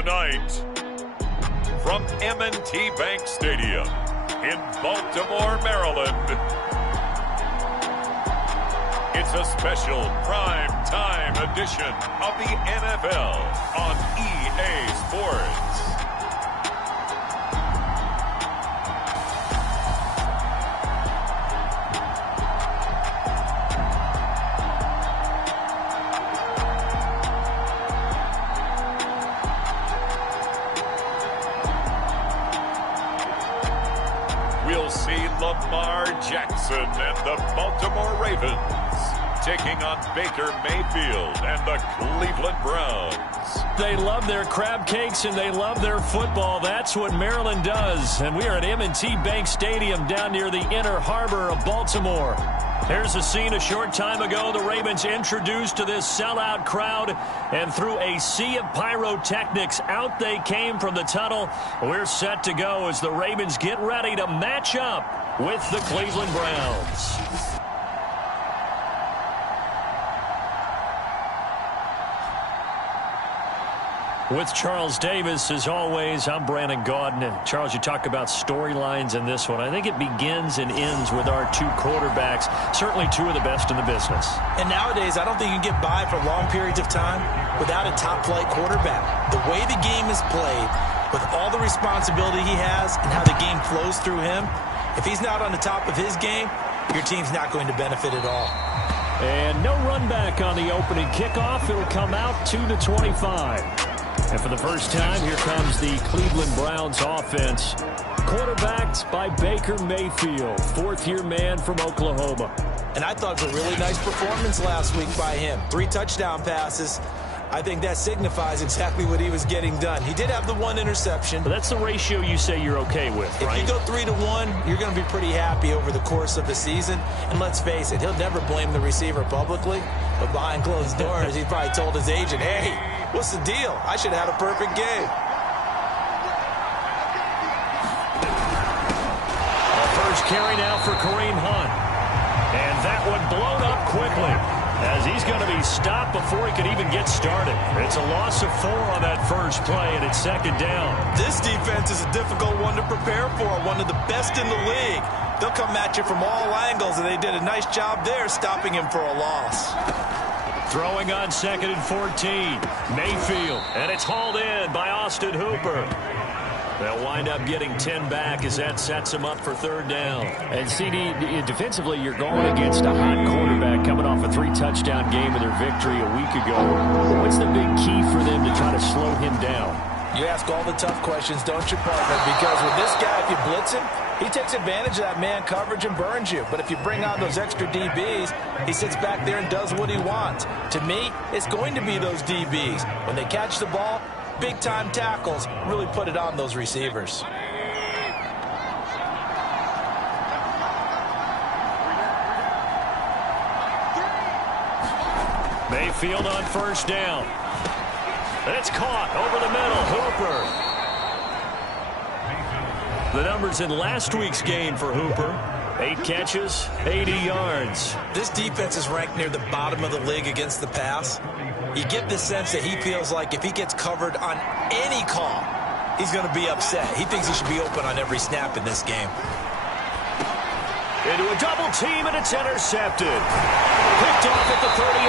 Tonight, from M&T Bank Stadium in Baltimore, Maryland, it's a special prime time edition of the NFL on EA Sports. We'll see Lamar Jackson and the Baltimore Ravens taking on Baker Mayfield and the Cleveland Browns. They love their crab cakes and they love their football. That's what Maryland does. And we are at M&T Bank Stadium down near the Inner Harbor of Baltimore. There's a scene a short time ago. The Ravens introduced to this sellout crowd, and through a sea of pyrotechnics, out they came from the tunnel. We're set to go as the Ravens get ready to match up with the Cleveland Browns. With Charles Davis, as always, I'm Brandon Gaudin. And Charles, you talk about storylines in this one. I think it begins and ends with our two quarterbacks, certainly two of the best in the business. And nowadays, I don't think you can get by for long periods of time without a top-flight quarterback. The way the game is played, with all the responsibility he has and how the game flows through him, if he's not on the top of his game, your team's not going to benefit at all. And no run back on the opening kickoff. It'll come out to the 25. And for the first time, here comes the Cleveland Browns offense. Quarterbacked by Baker Mayfield, fourth-year man from Oklahoma. And I thought it was a really nice performance last week by him. 3 touchdown passes. I think that signifies exactly what he was getting done. He did have the 1 interception. But that's the ratio you say you're okay with, right? If you go 3-to-1, you're going to be pretty happy over the course of the season. And let's face it, he'll never blame the receiver publicly. But behind closed doors, he probably told his agent, hey, what's the deal? I should have had a perfect game. A first carry now for Kareem Hunt. And that one blown up quickly, as he's going to be stopped before he could even get started. It's a loss of 4 on that first play, and it's second down. This defense is a difficult one to prepare for, one of the best in the league. They'll come at you from all angles, and they did a nice job there stopping him for a loss. Throwing on 2nd and 14. Mayfield, and it's hauled in by Austin Hooper. They'll wind up getting 10 back as that sets them up for 3rd down. And CD, defensively, you're going against a hot quarterback coming off a 3-touchdown game in their victory a week ago. What's the big key for them to try to slow him down? You ask all the tough questions, don't you, partner? Because with this guy, if you blitz him, he takes advantage of that man coverage and burns you. But if you bring on those extra DBs, he sits back there and does what he wants. To me, it's going to be those DBs. When they catch the ball, big-time tackles really put it on those receivers. Mayfield on first down. And it's caught over the middle. Hooper. The numbers in last week's game for Hooper. 8 catches, 80 yards. This defense is ranked near the bottom of the league against the pass. You get the sense that he feels like if he gets covered on any call, he's going to be upset. He thinks he should be open on every snap in this game. Into a double team, and it's intercepted. Picked off at the 38,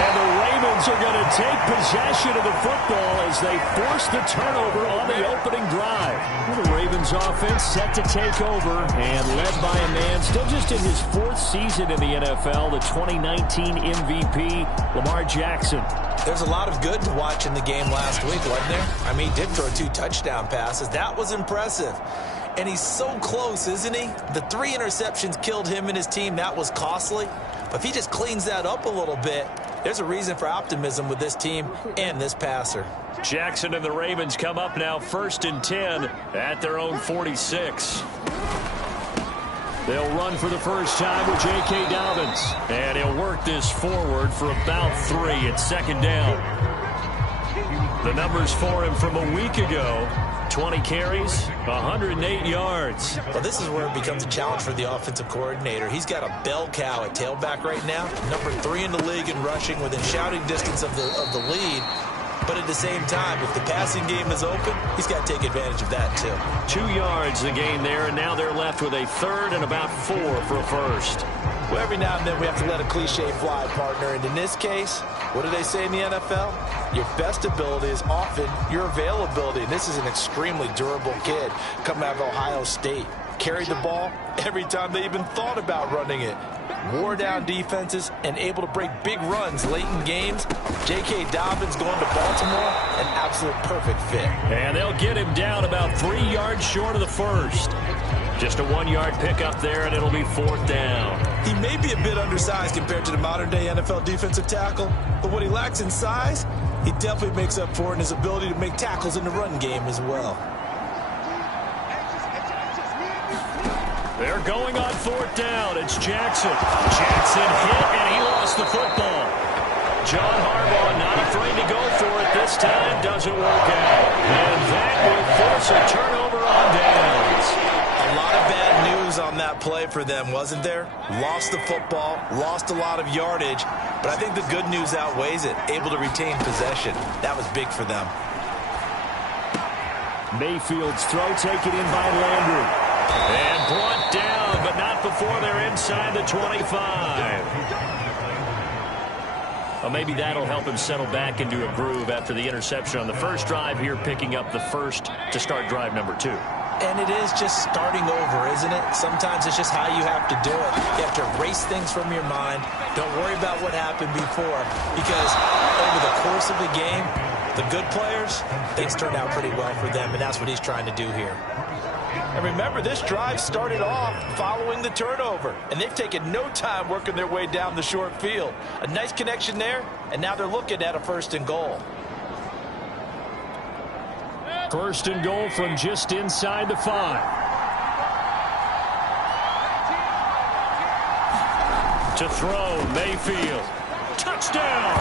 and the Ravens are going to take possession of the football as they force the turnover on the opening drive. The Ravens offense set to take over and led by a man still just in his 4th season in the NFL, the 2019 MVP, Lamar Jackson. There's a lot of good to watch in the game last week, wasn't there? I mean, he did throw 2 touchdown passes. That was impressive. And he's so close, isn't he? The 3 interceptions killed him and his team. That was costly. But if he just cleans that up a little bit, there's a reason for optimism with this team and this passer. Jackson and the Ravens come up now 1st and 10 at their own 46. They'll run for the first time with J.K. Dobbins. And he'll work this forward for about 3 at 2nd down. The numbers for him from a week ago: 20 carries, 108 yards. Well, this is where it becomes a challenge for the offensive coordinator. He's got a bell cow at tailback right now, number 3 in the league in rushing, within shouting distance of the lead. But at the same time, if the passing game is open, he's got to take advantage of that too. 2 yards the gain there, and now they're left with a third and about 4 for a first. Well, every now and then we have to let a cliche fly, partner. And in this case, what do they say in the NFL? Your best ability is often your availability. And this is an extremely durable kid coming out of Ohio State. Carried the ball every time they even thought about running it. Wore down defenses and able to break big runs late in games. J.K. Dobbins going to Baltimore, an absolute perfect fit. And they'll get him down about 3 yards short of the first. Just a 1-yard pickup there, and it'll be 4th down. He may be a bit undersized compared to the modern-day NFL defensive tackle, but what he lacks in size, he definitely makes up for in his ability to make tackles in the run game as well. They're going on 4th down. It's Jackson. Jackson hit, and he lost the football. John Harbaugh not afraid to go for it this time. Doesn't work out. And that will force a turnover on downs. A lot of bad news on that play for them, wasn't there? Lost the football, lost a lot of yardage, but I think the good news outweighs it. Able to retain possession. That was big for them. Mayfield's throw taken in by Landry. And brought down, but not before they're inside the 25. Well, maybe that'll help him settle back into a groove after the interception on the first drive here, picking up the first to start drive number 2. And it is just starting over, isn't it? Sometimes it's just how you have to do it. You have to erase things from your mind. Don't worry about what happened before, because over the course of the game, the good players, things turned out pretty well for them, and that's what he's trying to do here. And remember, this drive started off following the turnover, and they've taken no time working their way down the short field. A nice connection there, and now they're looking at a 1st and goal. 1st and goal from just inside the 5. To throw, Mayfield. Touchdown!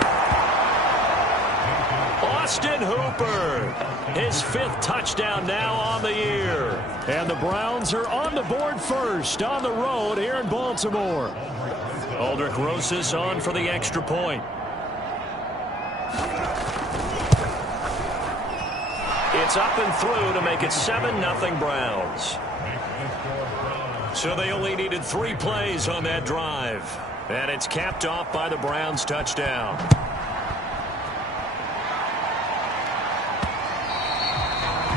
Austin Hooper, his 5th touchdown now on the year. And the Browns are on the board first on the road here in Baltimore. Aldrich Rosas on for the extra point. It's up and through to make it 7-0 Browns. So they only needed 3 plays on that drive. And it's capped off by the Browns touchdown.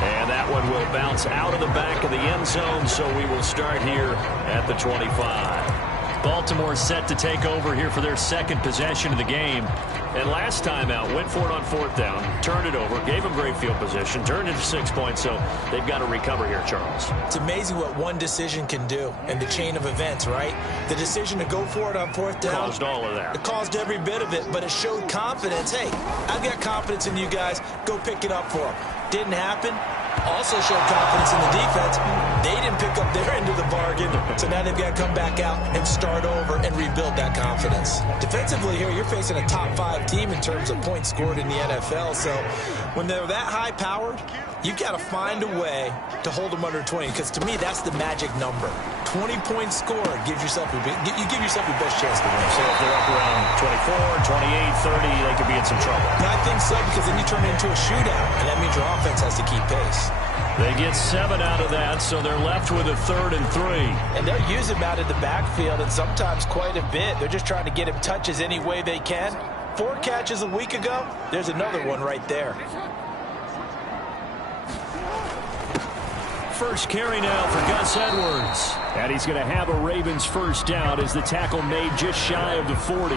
And that one will bounce out of the back of the end zone, so we will start here at the 25. Baltimore set to take over here for their 2nd possession of the game. And last time out, went for it on 4th down, turned it over, gave them great field position, turned it to 6 points, so they've got to recover here, Charles. It's amazing what one decision can do in the chain of events, right? The decision to go for it on 4th down. Caused all of that. It caused every bit of it, but it showed confidence. Hey, I've got confidence in you guys. Go pick it up for them. Didn't happen. Also showed confidence in the defense. They didn't pick up their end of the bargain, so now they've got to come back out and start over and rebuild that confidence. Defensively here, you're facing a top 5 team in terms of points scored in the NFL, so when they're that high-powered, you've got to find a way to hold them under 20, because to me, that's the magic number. 20 points scored gives yourself you give yourself your best chance to win. So if they're up around 24, 28, 30, they could be in some trouble. Yeah, I think so, because then you turn it into a shootout, and that means your offense has to keep pace. They get 7 out of that, so they're left with a 3rd and 3. And they'll use him out of the backfield, and sometimes quite a bit. They're just trying to get him touches any way they can. 4 catches a week ago, there's another one right there. First carry now for Gus Edwards. And he's going to have a Ravens 1st down as the tackle made just shy of the 40.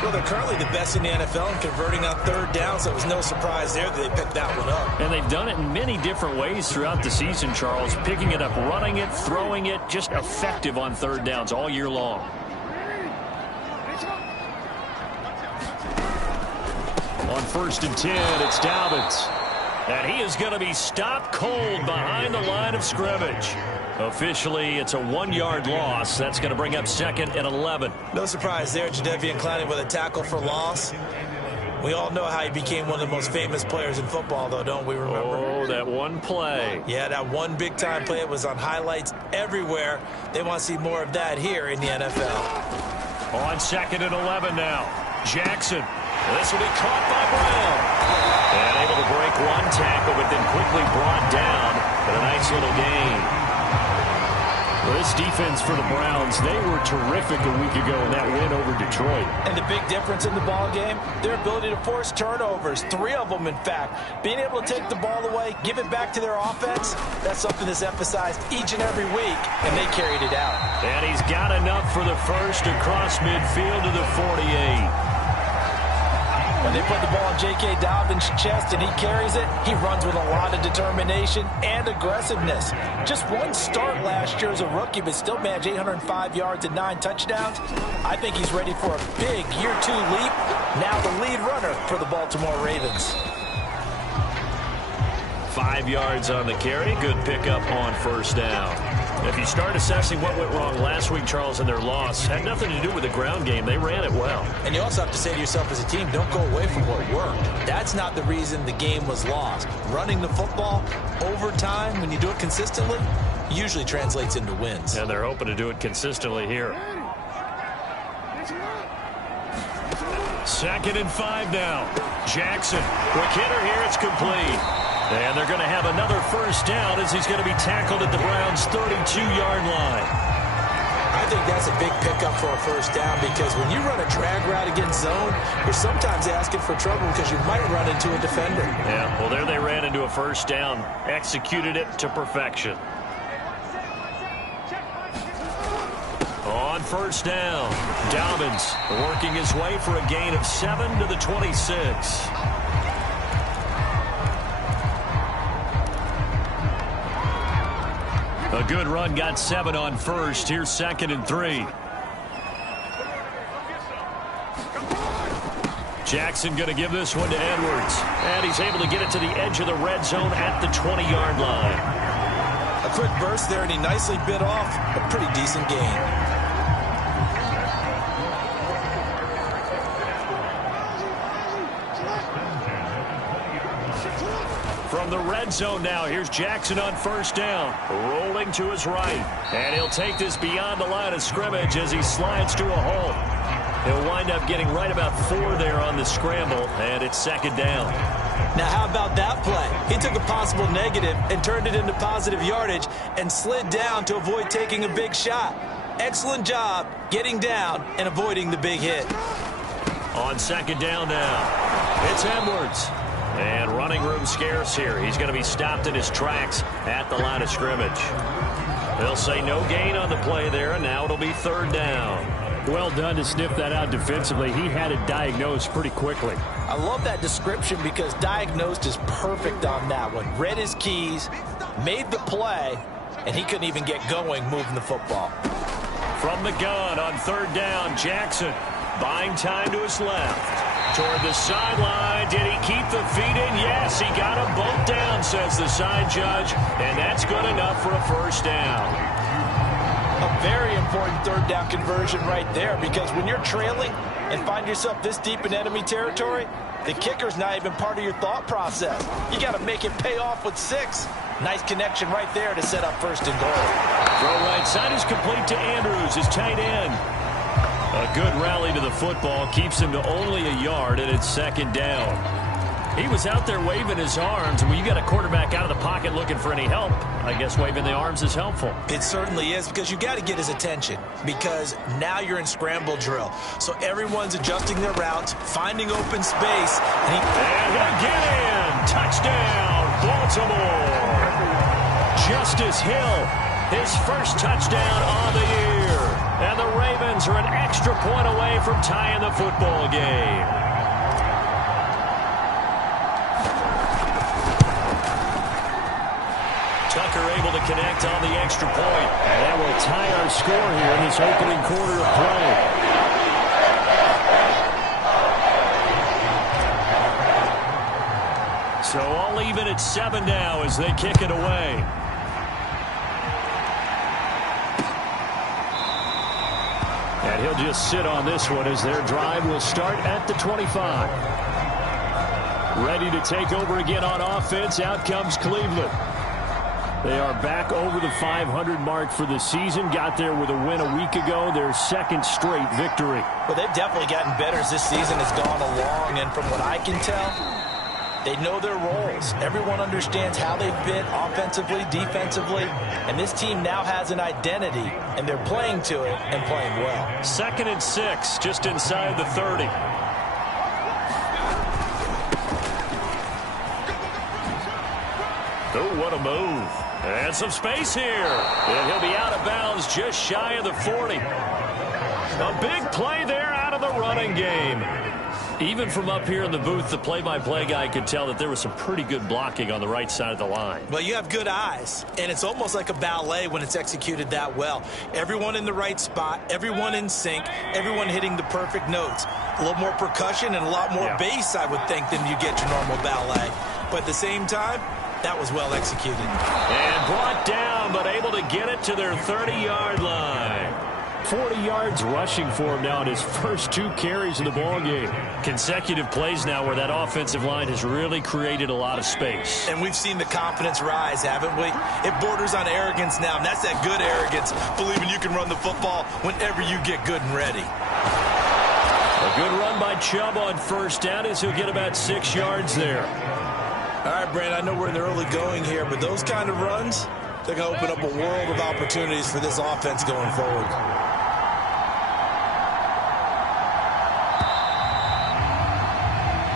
Well, they're currently the best in the NFL in converting on 3rd down, so it was no surprise there that they picked that one up. And they've done it in many different ways throughout the season, Charles. Picking it up, running it, throwing it, just effective on 3rd downs all year long. On 1st and 10, it's Dobbins. And he is going to be stopped cold behind the line of scrimmage. Officially, it's a 1-yard loss. That's going to bring up 2nd and 11. No surprise there, Jadeveon Clowney with a tackle for loss. We all know how he became one of the most famous players in football, though, don't we remember? Oh, that one play. Yeah, that one big-time play. It was on highlights everywhere. They want to see more of that here in the NFL. On 2nd and 11 now. Jackson This will be caught by Brown. And able to break one tackle, but then quickly brought down. But a nice little gain. Well, this defense for the Browns, they were terrific a week ago in that win over Detroit. And the big difference in the ball game, their ability to force turnovers, 3 of them, in fact. Being able to take the ball away, give it back to their offense, that's something that's emphasized each and every week, and they carried it out. And he's got enough for the first across midfield to the 48. When they put the ball in J.K. Dobbins' chest and he carries it, he runs with a lot of determination and aggressiveness. Just one start last year as a rookie, but still managed 805 yards and 9 touchdowns. I think he's ready for a big year 2 leap. Now the lead runner for the Baltimore Ravens. 5 yards on the carry. Good pickup on first down. If you start assessing what went wrong last week, Charles, in their loss, had nothing to do with the ground game. They ran it well. And you also have to say to yourself as a team, don't go away from what worked. That's not the reason the game was lost. Running the football over time, when you do it consistently, usually translates into wins. And they're hoping to do it consistently here. 2nd and 5 now. Jackson, quick hitter here, it's complete. And they're going to have another first down as he's going to be tackled at the Browns' 32-yard line. I think that's a big pickup for a first down because when you run a drag route against zone, you're sometimes asking for trouble because you might run into a defender. Yeah, well, there they ran into a first down, executed it to perfection. On first down, Dobbins working his way for a gain of 7 to the 26. A good run, got 7 on first. Here's 2nd and 3. Jackson going to give this one to Edwards. And he's able to get it to the edge of the red zone at the 20-yard line. A quick burst there, and he nicely bit off a pretty decent gain. From the red zone now, here's Jackson on first down, rolling to his right. And he'll take this beyond the line of scrimmage as he slides to a hole. He'll wind up getting right about 4 there on the scramble, and it's 2nd down. Now, how about that play? He took a possible negative and turned it into positive yardage and slid down to avoid taking a big shot. Excellent job getting down and avoiding the big hit. On 2nd down now, it's Edwards. And running room scarce here. He's going to be stopped in his tracks at the line of scrimmage. They'll say no gain on the play there, and now it'll be 3rd down. Well done to sniff that out defensively. He had it diagnosed pretty quickly. I love that description because diagnosed is perfect on that one. Read his keys, made the play, and he couldn't even get going moving the football. From the gun on 3rd down, Jackson buying time to his left. Toward the sideline. Did he keep the feet in? Yes, he got him both down, says the side judge, and that's good enough for a first down. A very important 3rd down conversion right there because when you're trailing and find yourself this deep in enemy territory, the kicker's not even part of your thought process. You got to make it pay off with 6. Nice connection right there to set up 1st and goal. Throw right side is complete to Andrews, his tight end. A good rally to the football keeps him to only a yard, and it's 2nd down. He was out there waving his arms, and when you got a quarterback out of the pocket looking for any help, I guess waving the arms is helpful. It certainly is because you got to get his attention because now you're in scramble drill. So everyone's adjusting their routes, finding open space. And he'll get in. Touchdown, Baltimore. Justice Hill, his first touchdown on the year. And the Ravens are an extra point away from tying the football game. Tucker able to connect on the extra point. And that will tie our score here in this opening quarter of play. So all even at 7 now as they kick it away. And he'll just sit on this one as their drive will start at the 25. Ready to take over again on offense. Out comes Cleveland. They are back over the 500 mark for the season. Got there with a win a week ago. Their 2nd straight victory. Well, they've definitely gotten better as this season has gone along. and from what I can tell, they know their roles. Everyone understands how they fit offensively, defensively, and this team now has an identity, and they're playing to it and playing well. 2nd and 6, just inside the 30. Oh, what a move. And some space here. And he'll be out of bounds just shy of the 40. A big play there out of the running game. Even from up here in the booth, the play-by-play guy could tell that there was some pretty good blocking on the right side of the line. Well, you have good eyes, and it's almost like a ballet when it's executed that well. Everyone in the right spot, everyone in sync, everyone hitting the perfect notes. A little more percussion and a lot more bass, I would think, than you get your normal ballet. But at the same time, that was well executed. And brought down, but able to get it to their 30-yard line. 40 yards rushing for him now in his first 2 carries of the ball game. Consecutive plays now where that offensive line has really created a lot of space. And we've seen the confidence rise, haven't we? It borders on arrogance now, and that's that good arrogance, believing you can run the football whenever you get good and ready. A good run by Chubb on first down as he'll get about 6 yards there. All right, Brand, I know we're in the early going here, but those kind of runs, they're going to open up a world of opportunities for this offense going forward.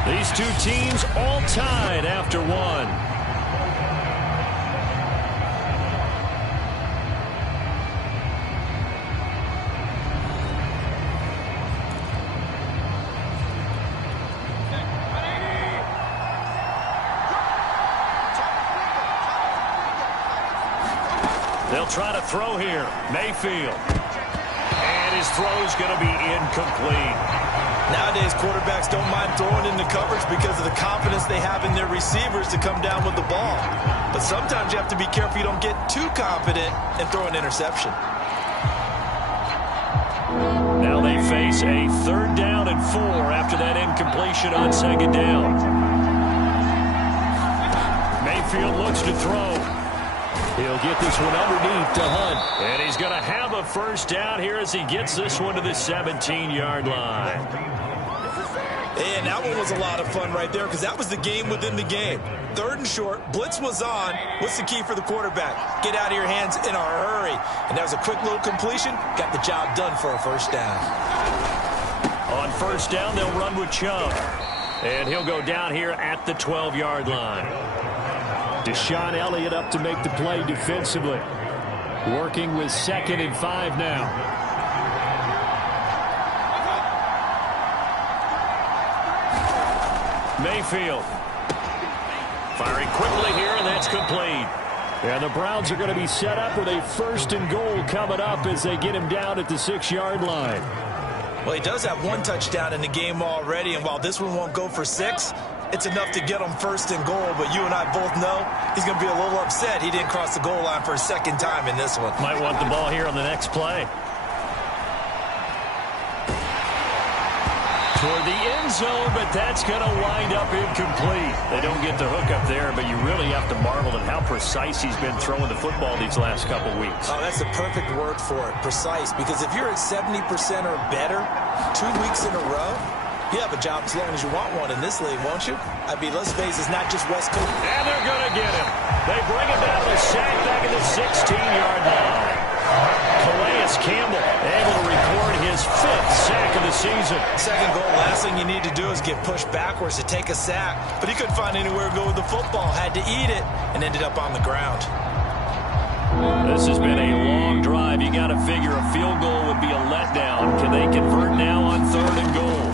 These two teams all tied after one. They'll try to throw here. Mayfield. And his throw's going to be incomplete. Nowadays, quarterbacks don't mind throwing into coverage because of the confidence they have in their receivers to come down with the ball. But sometimes you have to be careful you don't get too confident and throw an interception. Now they face a 3rd down and 4 after that incompletion on 2nd down. Mayfield looks to throw. He'll get this one underneath to Hunt. And he's going to have a 1st down here as he gets this one to the 17-yard line. And that one was a lot of fun right there because that was the game within the game. 3rd and short, blitz was on. What's the key for the quarterback? Get out of your hands in a hurry. And that was a quick little completion. Got the job done for a 1st down. On 1st down, they'll run with Chubb. And he'll go down here at the 12-yard line. Deshaun Elliott up to make the play defensively. Working with 2nd and 5 now. Mayfield. Firing quickly here, and that's complete. And the Browns are going to be set up with a 1st and goal coming up as they get him down at the 6-yard line. Well, he does have 1 touchdown in the game already, and while this one won't go for 6, it's enough to get him 1st and goal. But you and I both know he's going to be a little upset he didn't cross the goal line for a 2nd time in this one. Might want the ball here on the next play. Toward the end zone, but that's going to wind up incomplete. They don't get the hook up there, but you really have to marvel at how precise he's been throwing the football these last couple weeks. Oh, that's the perfect word for it, precise, because if you're at 70% or better 2 weeks in a row, you have a job as long as you want one in this league, won't you? I mean, let's face it, it's not just West Coast. And they're going to get him. They bring him down to the sack back at the 16-yard line. Calais Campbell able to record his 5th sack of the season. 2nd goal, last thing you need to do is get pushed backwards to take a sack. But he couldn't find anywhere to go with the football, had to eat it, and ended up on the ground. This has been a long drive. You got to figure a field goal would be a letdown. Can they convert now on 3rd and goal?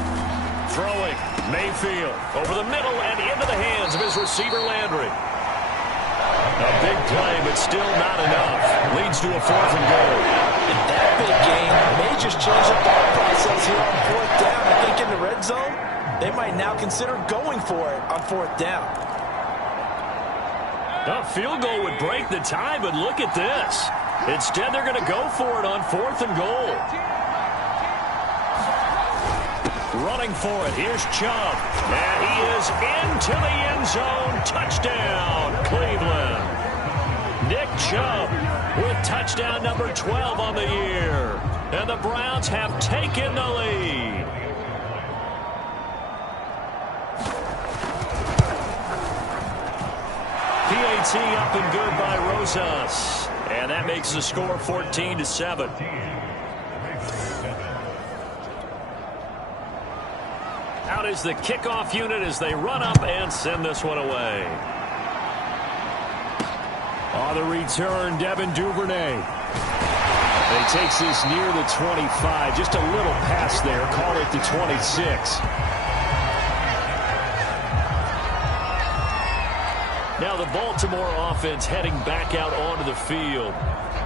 Throwing, Mayfield over the middle and into the hands of his receiver Landry. A big play, but still not enough. Leads to a 4th and goal. And that big game may just change the thought process here on 4th down. I think in the red zone, they might now consider going for it on 4th down. A field goal would break the tie, but look at this. Instead, they're going to go for it on 4th and goal. Running for it. Here's Chubb. And he is into the end zone. Touchdown, Cleveland. Nick Chubb with touchdown number 12 on the year. And the Browns have taken the lead. tee up and good by Rosas. And that makes the score 14-7. Out is the kickoff unit as they run up and send this one away. On the return, Devin Duvernay. He takes this near the 25. Just a little pass there. Call it the 26. Now the Baltimore offense heading back out onto the field.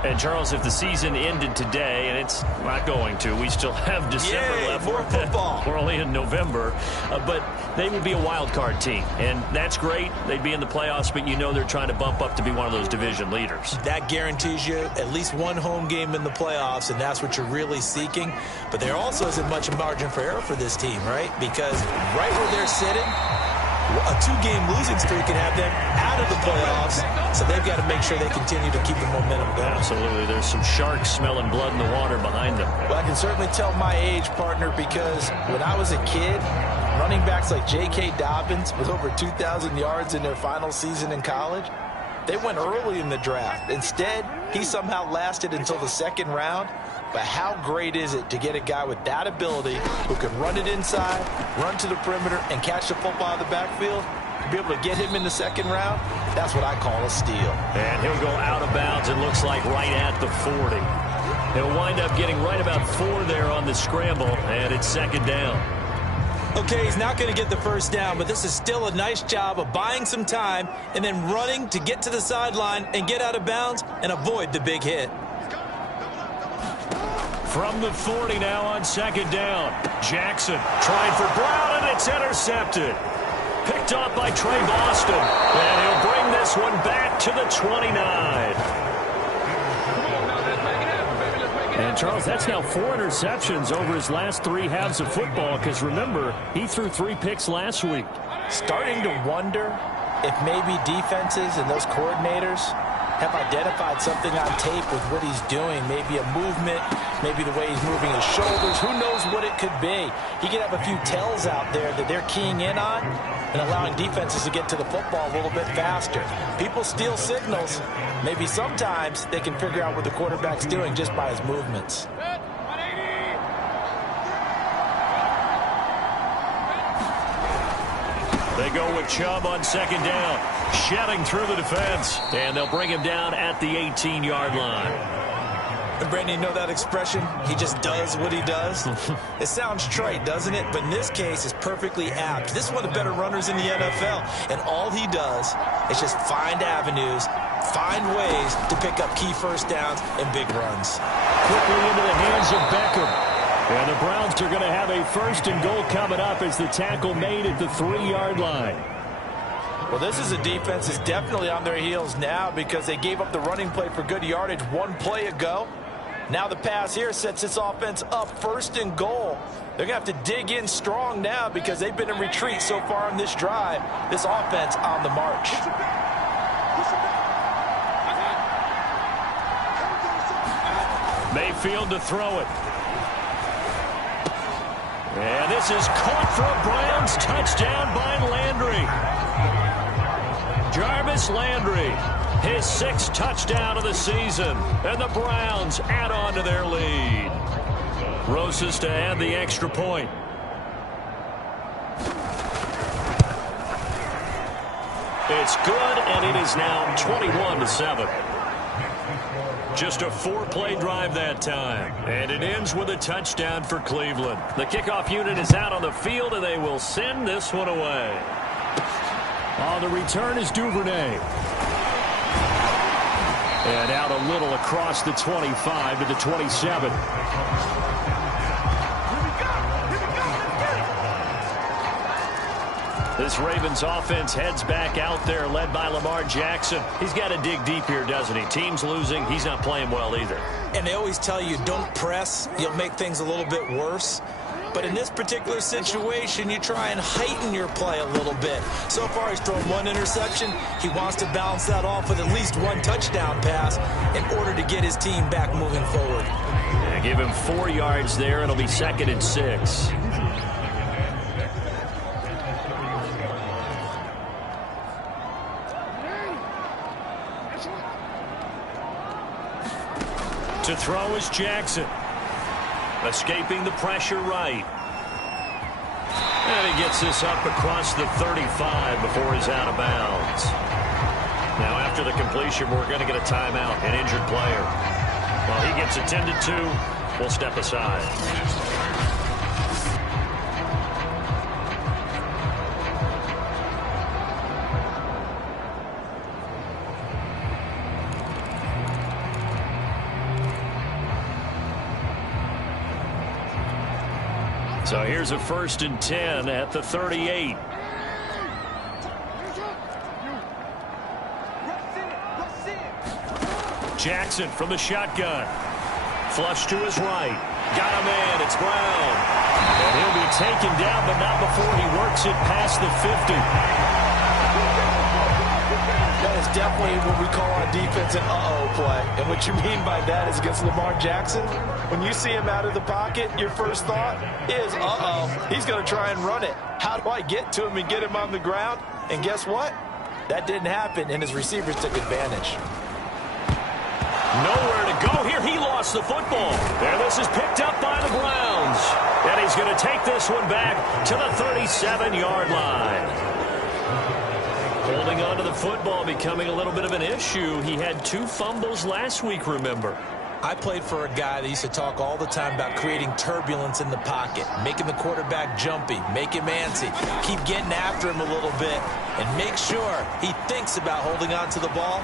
And, Charles, if the season ended today, and it's not going to, we still have December left. More football. We're only in November. But they would be a wild card team. And that's great. They'd be in the playoffs, but you know they're trying to bump up to be one of those division leaders. That guarantees you at least one home game in the playoffs, and that's what you're really seeking. But there also isn't much margin for error for this team, right? Because right where they're sitting, a 2-game losing streak can have them out of the playoffs, so they've got to make sure they continue to keep the momentum going. Absolutely. There's some sharks smelling blood in the water behind them. Well, I can certainly tell my age, partner, because when I was a kid, running backs like J.K. Dobbins with over 2,000 yards in their final season in college, they went early in the draft. Instead, he somehow lasted until the second round. But how great is it to get a guy with that ability who can run it inside, run to the perimeter, and catch the football out of the backfield? To be able to get him in the second round, that's what I call a steal. And he'll go out of bounds, it looks like, right at the 40. He'll wind up getting right about 4 there on the scramble, and it's second down. Okay, he's not going to get the first down, but this is still a nice job of buying some time and then running to get to the sideline and get out of bounds and avoid the big hit. From the 40 now on second down. Jackson trying for Brown, and it's intercepted. Picked off by Trey Boston. And he'll bring this one back to the 29. And, Charles, that's now 4 interceptions over his last 3 halves of football, because, remember, he threw 3 picks last week. Starting to wonder if maybe defenses and those coordinators have identified something on tape with what he's doing. Maybe a movement, maybe the way he's moving his shoulders. Who knows what it could be? He could have a few tells out there that they're keying in on and allowing defenses to get to the football a little bit faster. People steal signals. Maybe sometimes they can figure out what the quarterback's doing just by his movements. They go with Chubb on second down. Shedding through the defense. And they'll bring him down at the 18-yard line. And Brandon, you know that expression? He just does what he does? It sounds trite, doesn't it? But in this case, it's perfectly apt. This is one of the better runners in the NFL. And all he does is just find avenues, find ways to pick up key first downs and big runs. Quickly into the hands of Beckham. And the Browns are going to have a first and goal coming up as the tackle made at the 3-yard line. Well, this is a defense that's definitely on their heels now because they gave up the running play for good yardage 1 play ago. Now the pass here sets this offense up first and goal. They're going to have to dig in strong now because they've been in retreat so far in this drive. This offense on the march. Mayfield to throw it. And this is caught for a Browns touchdown by Landry. Jarvis Landry, his 6th touchdown of the season. And the Browns add on to their lead. Rosas to add the extra point. It's good, and it is now 21-7. Just a 4-play drive that time. And it ends with a touchdown for Cleveland. The kickoff unit is out on the field, and they will send this one away. On the return is Duvernay. And out a little across the 25 to the 27. This Ravens offense heads back out there, led by Lamar Jackson. He's got to dig deep here, doesn't he? Team's losing. He's not playing well either. And they always tell you, don't press. You'll make things a little bit worse. But in this particular situation, you try and heighten your play a little bit. So far, he's thrown 1 interception. He wants to balance that off with at least 1 touchdown pass in order to get his team back moving forward. Yeah, give him 4 yards there. It'll be 2nd and 6. To throw is Jackson. Escaping the pressure right. And he gets this up across the 35 before he's out of bounds. Now, after the completion, we're going to get a timeout, an injured player. While he gets attended to, we'll step aside. So here's a 1st and 10 at the 38. Jackson from the shotgun. Flush to his right. Got a man. It's Brown. And he'll be taken down, but not before he works it past the 50. That is definitely what we call on defense an uh-oh play. And what you mean by that is against Lamar Jackson, when you see him out of the pocket, your first thought is, uh-oh, he's going to try and run it. How do I get to him and get him on the ground? And guess what? That didn't happen, and his receivers took advantage. Nowhere to go here. He lost the football. And this is picked up by the Browns. And he's going to take this one back to the 37-yard line. Holding on to the football becoming a little bit of an issue. He had 2 fumbles last week, remember. I played for a guy that used to talk all the time about creating turbulence in the pocket, making the quarterback jumpy, make him antsy, keep getting after him a little bit, and make sure he thinks about holding on to the ball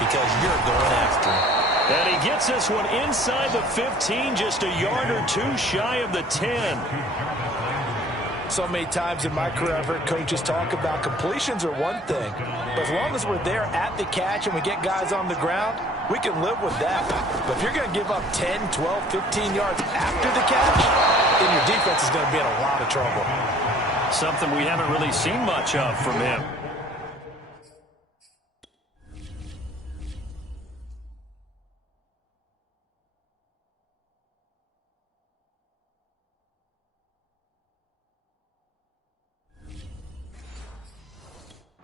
because you're going after him. And he gets this one inside the 15, just a yard or 2 shy of the 10. So many times in my career, I've heard coaches talk about completions are one thing, but as long as we're there at the catch and we get guys on the ground, we can live with that. But if you're going to give up 10, 12, 15 yards after the catch, then your defense is going to be in a lot of trouble. Something we haven't really seen much of from him.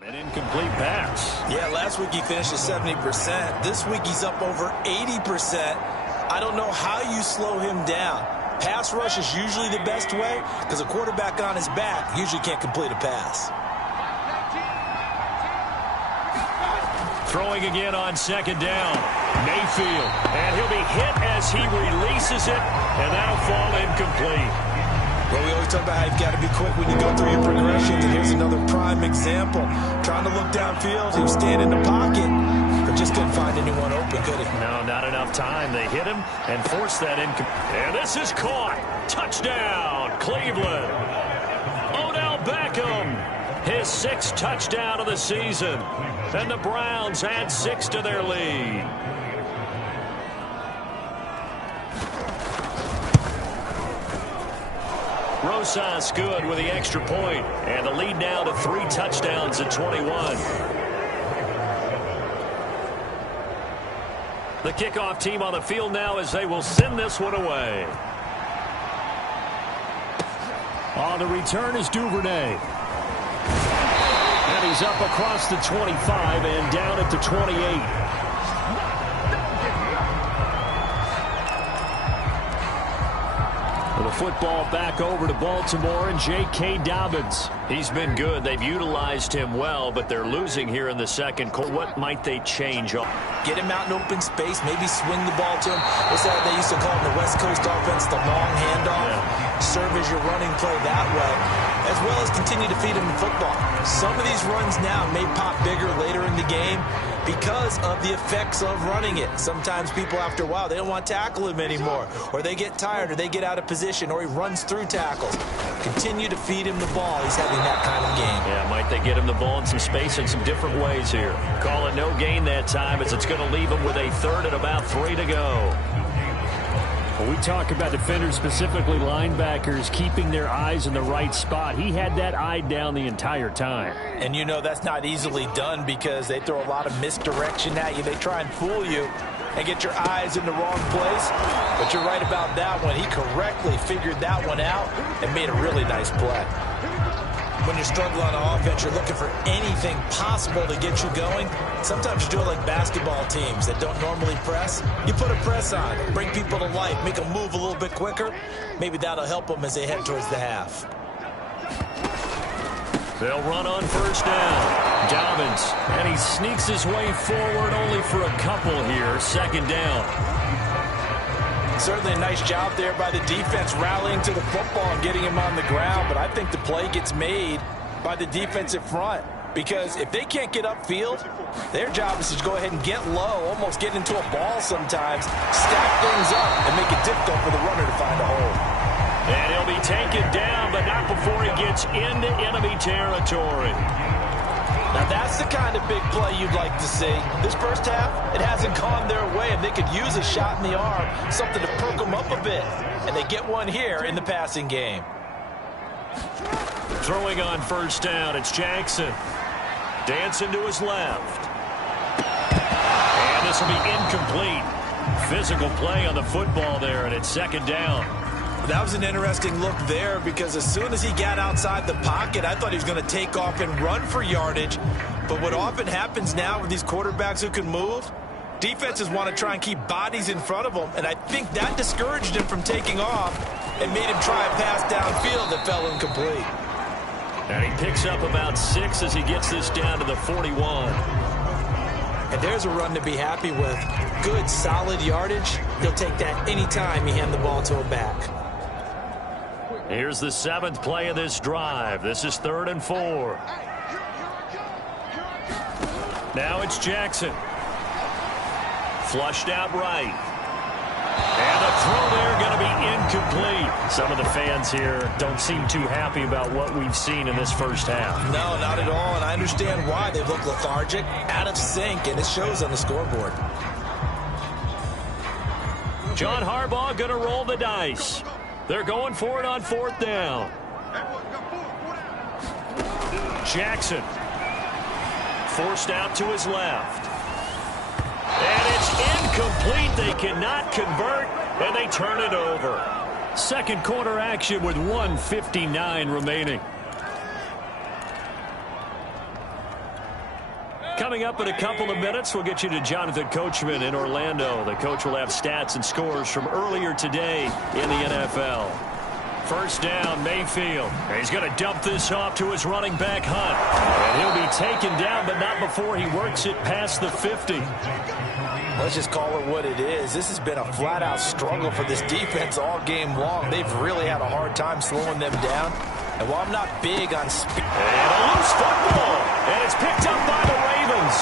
An incomplete pass. Yeah, last week he finished at 70%. This week he's up over 80%. I don't know how you slow him down. Pass rush is usually the best way because a quarterback on his back usually can't complete a pass. Throwing again on 2nd down. Mayfield. And he'll be hit as he releases it, and that'll fall incomplete. Well, we always talk about how you've got to be quick when you go through your progressions, and here's another prime example. Trying to look downfield, he was standing in the pocket, but just couldn't find anyone open, could he? No, not enough time. They hit him and forced that and this is caught. Touchdown, Cleveland. Odell Beckham, his 6th touchdown of the season. And the Browns add 6 to their lead. Rosas good with the extra point, and the lead now to 3 touchdowns at 21. The kickoff team on the field now as they will send this one away. On the return is Duvernay. And he's up across the 25 and down at the 28. The football back over to Baltimore and J.K. Dobbins. He's been good. They've utilized him well, but they're losing here in the second quarter. What might they change? Get him out in open space, maybe swing the ball to him. What's that they used to call in the West Coast offense, the long handoff? Yeah. Serve as your running play that way, as well as continue to feed him the football. Some of these runs now may pop bigger later in the game because of the effects of running it. Sometimes people, after a while, they don't want to tackle him anymore, or they get tired, or they get out of position, or he runs through tackles. Continue to feed him the ball. He's having that kind of game. Yeah, might they get him the ball in some space in some different ways here. Call it no gain that time as it's going to leave him with a 3rd and about 3 to go. When we talk about defenders, specifically linebackers, keeping their eyes in the right spot, he had that eye down the entire time. And you know that's not easily done because they throw a lot of misdirection at you. They try and fool you and get your eyes in the wrong place. But you're right about that one. He correctly figured that one out and made a really nice play. when you're struggling on offense, you're looking for anything possible to get you going. Sometimes you do it like basketball teams that don't normally press. You put a press on, bring people to life, make them move a little bit quicker. Maybe that'll help them as they head towards the half. They'll run on first down. Dobbins, and he sneaks his way forward only for a couple here. Second down. Certainly a nice job there by the defense rallying to the football and getting him on the ground, but I think the play gets made by the defensive front because if they can't get upfield, their job is to go ahead and get low, almost get into a ball sometimes, stack things up, and make it difficult for the runner to find a hole. And he'll be taken down, but not before he gets into enemy territory. Now that's the kind of big play you'd like to see. This first half, it hasn't gone their way, and they could use a shot in the arm, something to perk them up a bit. And they get one here in the passing game. Throwing on first down, it's Jackson. Dancing to his left. And this will be incomplete. Physical play on the football there, and it's second down. That was an interesting look there because as soon as he got outside the pocket, I thought he was going to take off and run for yardage. But what often happens now with these quarterbacks who can move, defenses want to try and keep bodies in front of them, and I think that discouraged him from taking off and made him try a pass downfield that fell incomplete. And he picks up about 6 as he gets this down to the 41. And there's a run to be happy with. Good, solid yardage. He'll take that anytime you hand the ball to a back. Here's the 7th play of this drive. This is 3rd and 4. Now it's Jackson. Flushed out right. And the throw there going to be incomplete. Some of the fans here don't seem too happy about what we've seen in this first half. No, not at all, and I understand why. They look lethargic, out of sync, and it shows on the scoreboard. John Harbaugh going to roll the dice. They're going for it on 4th down. Jackson. Forced out to his left. And it's incomplete. They cannot convert, and they turn it over. Second quarter action with 1:59 remaining. Coming up in a couple of minutes, we'll get you to Jonathan Coachman in Orlando. The coach will have stats and scores from earlier today in the NFL. First down, Mayfield. And he's going to dump this off to his running back, Hunt. And he'll be taken down, but not before he works it past the 50. Let's just call it what it is. This has been a flat-out struggle for this defense all game long. They've really had a hard time slowing them down. And while I'm not big on speed... And a loose football. And it's picked up by the Ravens.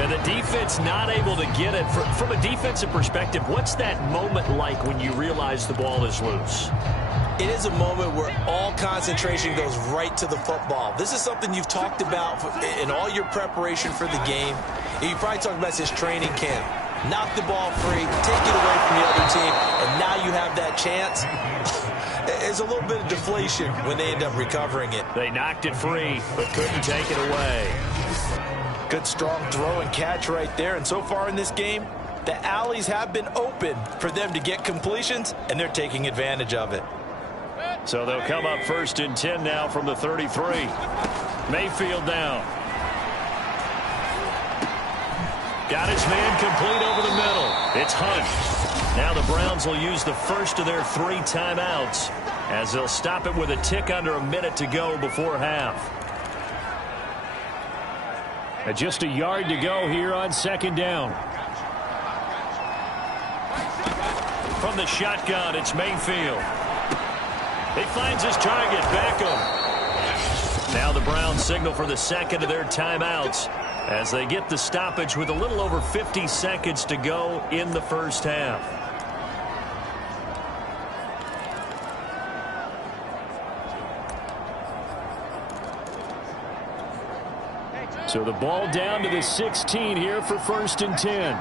And the defense not able to get it. From a defensive perspective, what's that moment like when you realize the ball is loose? It is a moment where all concentration goes right to the football. This is something you've talked about in all your preparation for the game. You probably talked about this training camp. Knock the ball free, take it away from the other team, and now you have that chance. There's a little bit of deflation when they end up recovering it. They knocked it free, but couldn't take it away. Good strong throw and catch right there. And so far in this game, the alleys have been open for them to get completions, and they're taking advantage of it. So they'll come up 1st and 10 now from the 33. Mayfield down. Got his man complete over the middle. It's Hunt. Now the Browns will use the first of their 3 timeouts as they'll stop it with a tick under a minute to go before half. And just a yard to go here on 2nd down. From the shotgun, it's Mayfield. He finds his target, Beckham. Now the Browns signal for the 2nd of their timeouts as they get the stoppage with a little over 50 seconds to go in the first half. So the ball down to the 16 here for 1st and 10.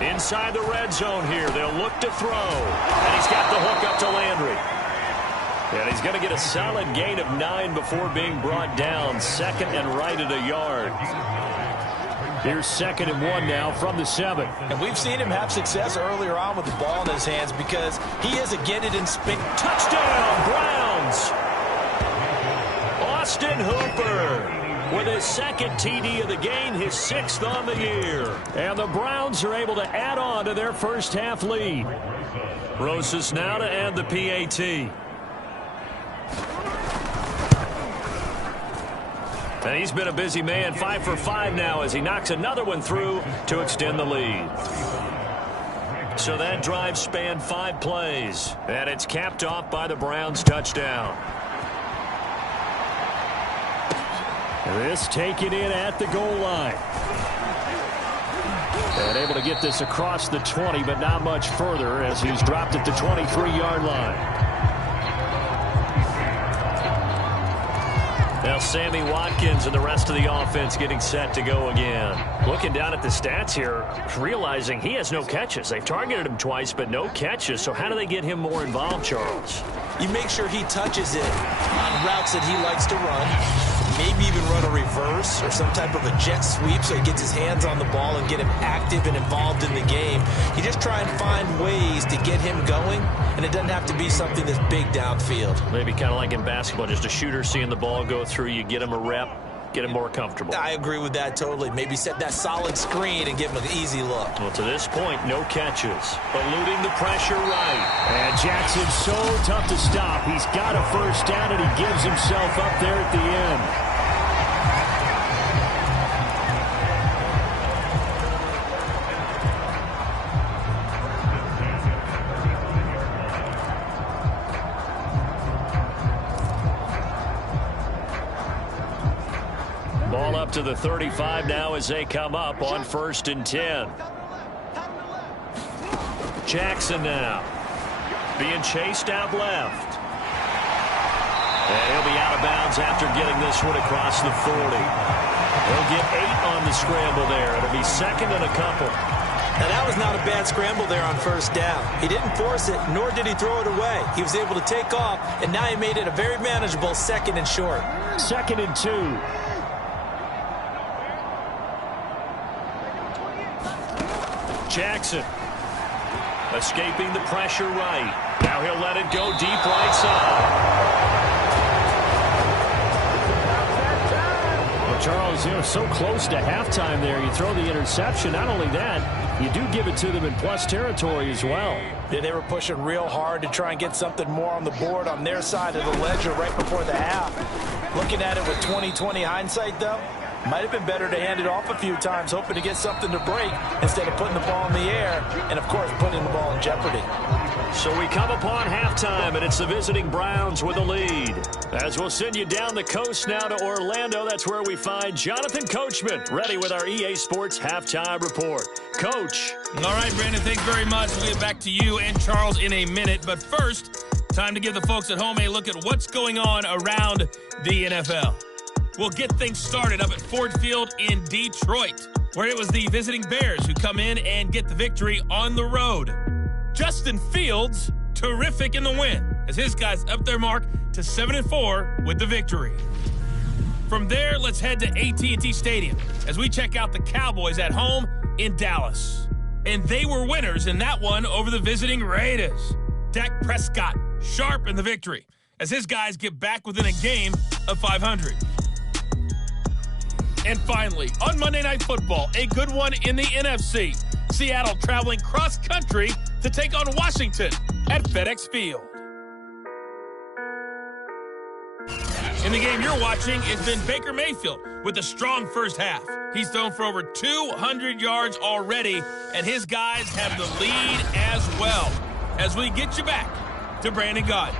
Inside the red zone here. They'll look to throw. And he's got the hook up to Landry. And he's going to get a solid gain of 9 before being brought down. Second and right at a yard. Here's 2nd and 1 now from the 7. And we've seen him have success earlier on with the ball in his hands because he is a get-it-and-spin. Touchdown, Browns! Austin Hooper with his 2nd TD of the game, his 6th on the year. And the Browns are able to add on to their first half lead. Rosas now to add the PAT. And he's been a busy man, 5 for 5 now as he knocks another one through to extend the lead. So that drive spanned 5 plays, and it's capped off by the Browns' touchdown. This taken in at the goal line. And able to get this across the 20, but not much further as he's dropped at the 23-yard line. Now Sammy Watkins and the rest of the offense getting set to go again. Looking down at the stats here, realizing he has no catches. They've targeted him twice, but no catches. So how do they get him more involved, Charles? You make sure he touches it on routes that he likes to run. Maybe even run a reverse or some type of a jet sweep so he gets his hands on the ball and get him active and involved in the game. You just try and find ways to get him going, and it doesn't have to be something that's big downfield. Maybe kind of like in basketball, just a shooter seeing the ball go through, you get him a rep, get him more comfortable. I agree with that totally. Maybe set that solid screen and give him an easy look. Well, to this point, no catches. Eluding the pressure right. And Jackson's so tough to stop. He's got a first down, and he gives himself up there at the end. Ball up to the 35 now as they come up on 1st and 10. Jackson now being chased out left. And he'll be out of bounds after getting this one across the 40. He'll get 8 on the scramble there. It'll be 2nd and a couple. Now, that was not a bad scramble there on 1st down. He didn't force it, nor did he throw it away. He was able to take off, and now he made it a very manageable 2nd and short. 2nd and 2. Jackson escaping the pressure right. Now he'll let it go deep right side. Well, Charles, so close to halftime there. You throw the interception. Not only that, you do give it to them in plus territory as well. Yeah, they were pushing real hard to try and get something more on the board on their side of the ledger right before the half. Looking at it with 20/20 hindsight, though, might have been better to hand it off a few times, hoping to get something to break instead of putting the ball in the air and, of course, putting the ball in jeopardy. So we come upon halftime, and it's the visiting Browns with a lead. As we'll send you down the coast now to Orlando, that's where we find Jonathan Coachman, ready with our EA Sports Halftime Report. Coach. All right, Brandon, thanks very much. We'll get back to you and Charles in a minute. But first, time to give the folks at home a look at what's going on around the NFL. We'll get things started up at Ford Field in Detroit, where it was the visiting Bears who come in and get the victory on the road. Justin Fields, terrific in the win, as his guys up their mark to 7-4 with the victory. From there, let's head to AT&T Stadium as we check out the Cowboys at home in Dallas. And they were winners in that one over the visiting Raiders. Dak Prescott, sharp in the victory, as his guys get back within a game of 500. And finally, on Monday Night Football, a good one in the NFC. Seattle traveling cross-country to take on Washington at FedEx Field. In the game you're watching, it's been Baker Mayfield with a strong first half. He's thrown for over 200 yards already, and his guys have the lead as well. As we get you back to Brandon Gaudin.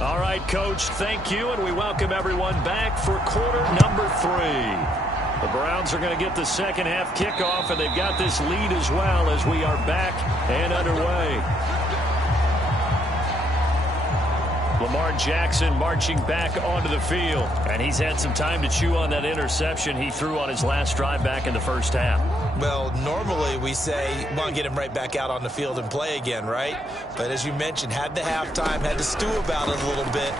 All right, Coach, thank you, and we welcome everyone back for quarter number 3. The Browns are going to get the second half kickoff, and they've got this lead as well as we are back and underway. Lamar Jackson marching back onto the field. And he's had some time to chew on that interception he threw on his last drive back in the first half. Well, normally we say, well, get him right back out on the field and play again, right? But as you mentioned, had the halftime, had to stew about it a little bit.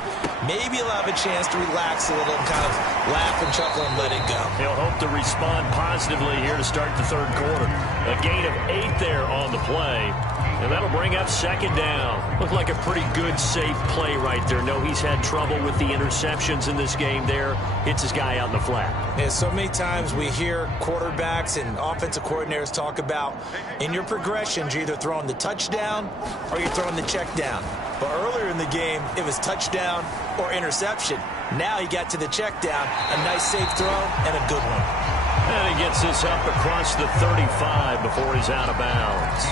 Maybe he'll have a chance to relax a little and kind of laugh and chuckle and let it go. He'll hope to respond positively here to start the third quarter. A gain of 8 there on the play. And that'll bring up second down. Looked like a pretty good, safe play right there. No, he's had trouble with the interceptions in this game there. Hits his guy out in the flat. Yeah, so many times we hear quarterbacks and offensive coordinators talk about in your progressions, you're either throwing the touchdown or you're throwing the check down. But earlier in the game, it was touchdown or interception. Now he got to the check down, a nice safe throw and a good one. And he gets this up across the 35 before he's out of bounds.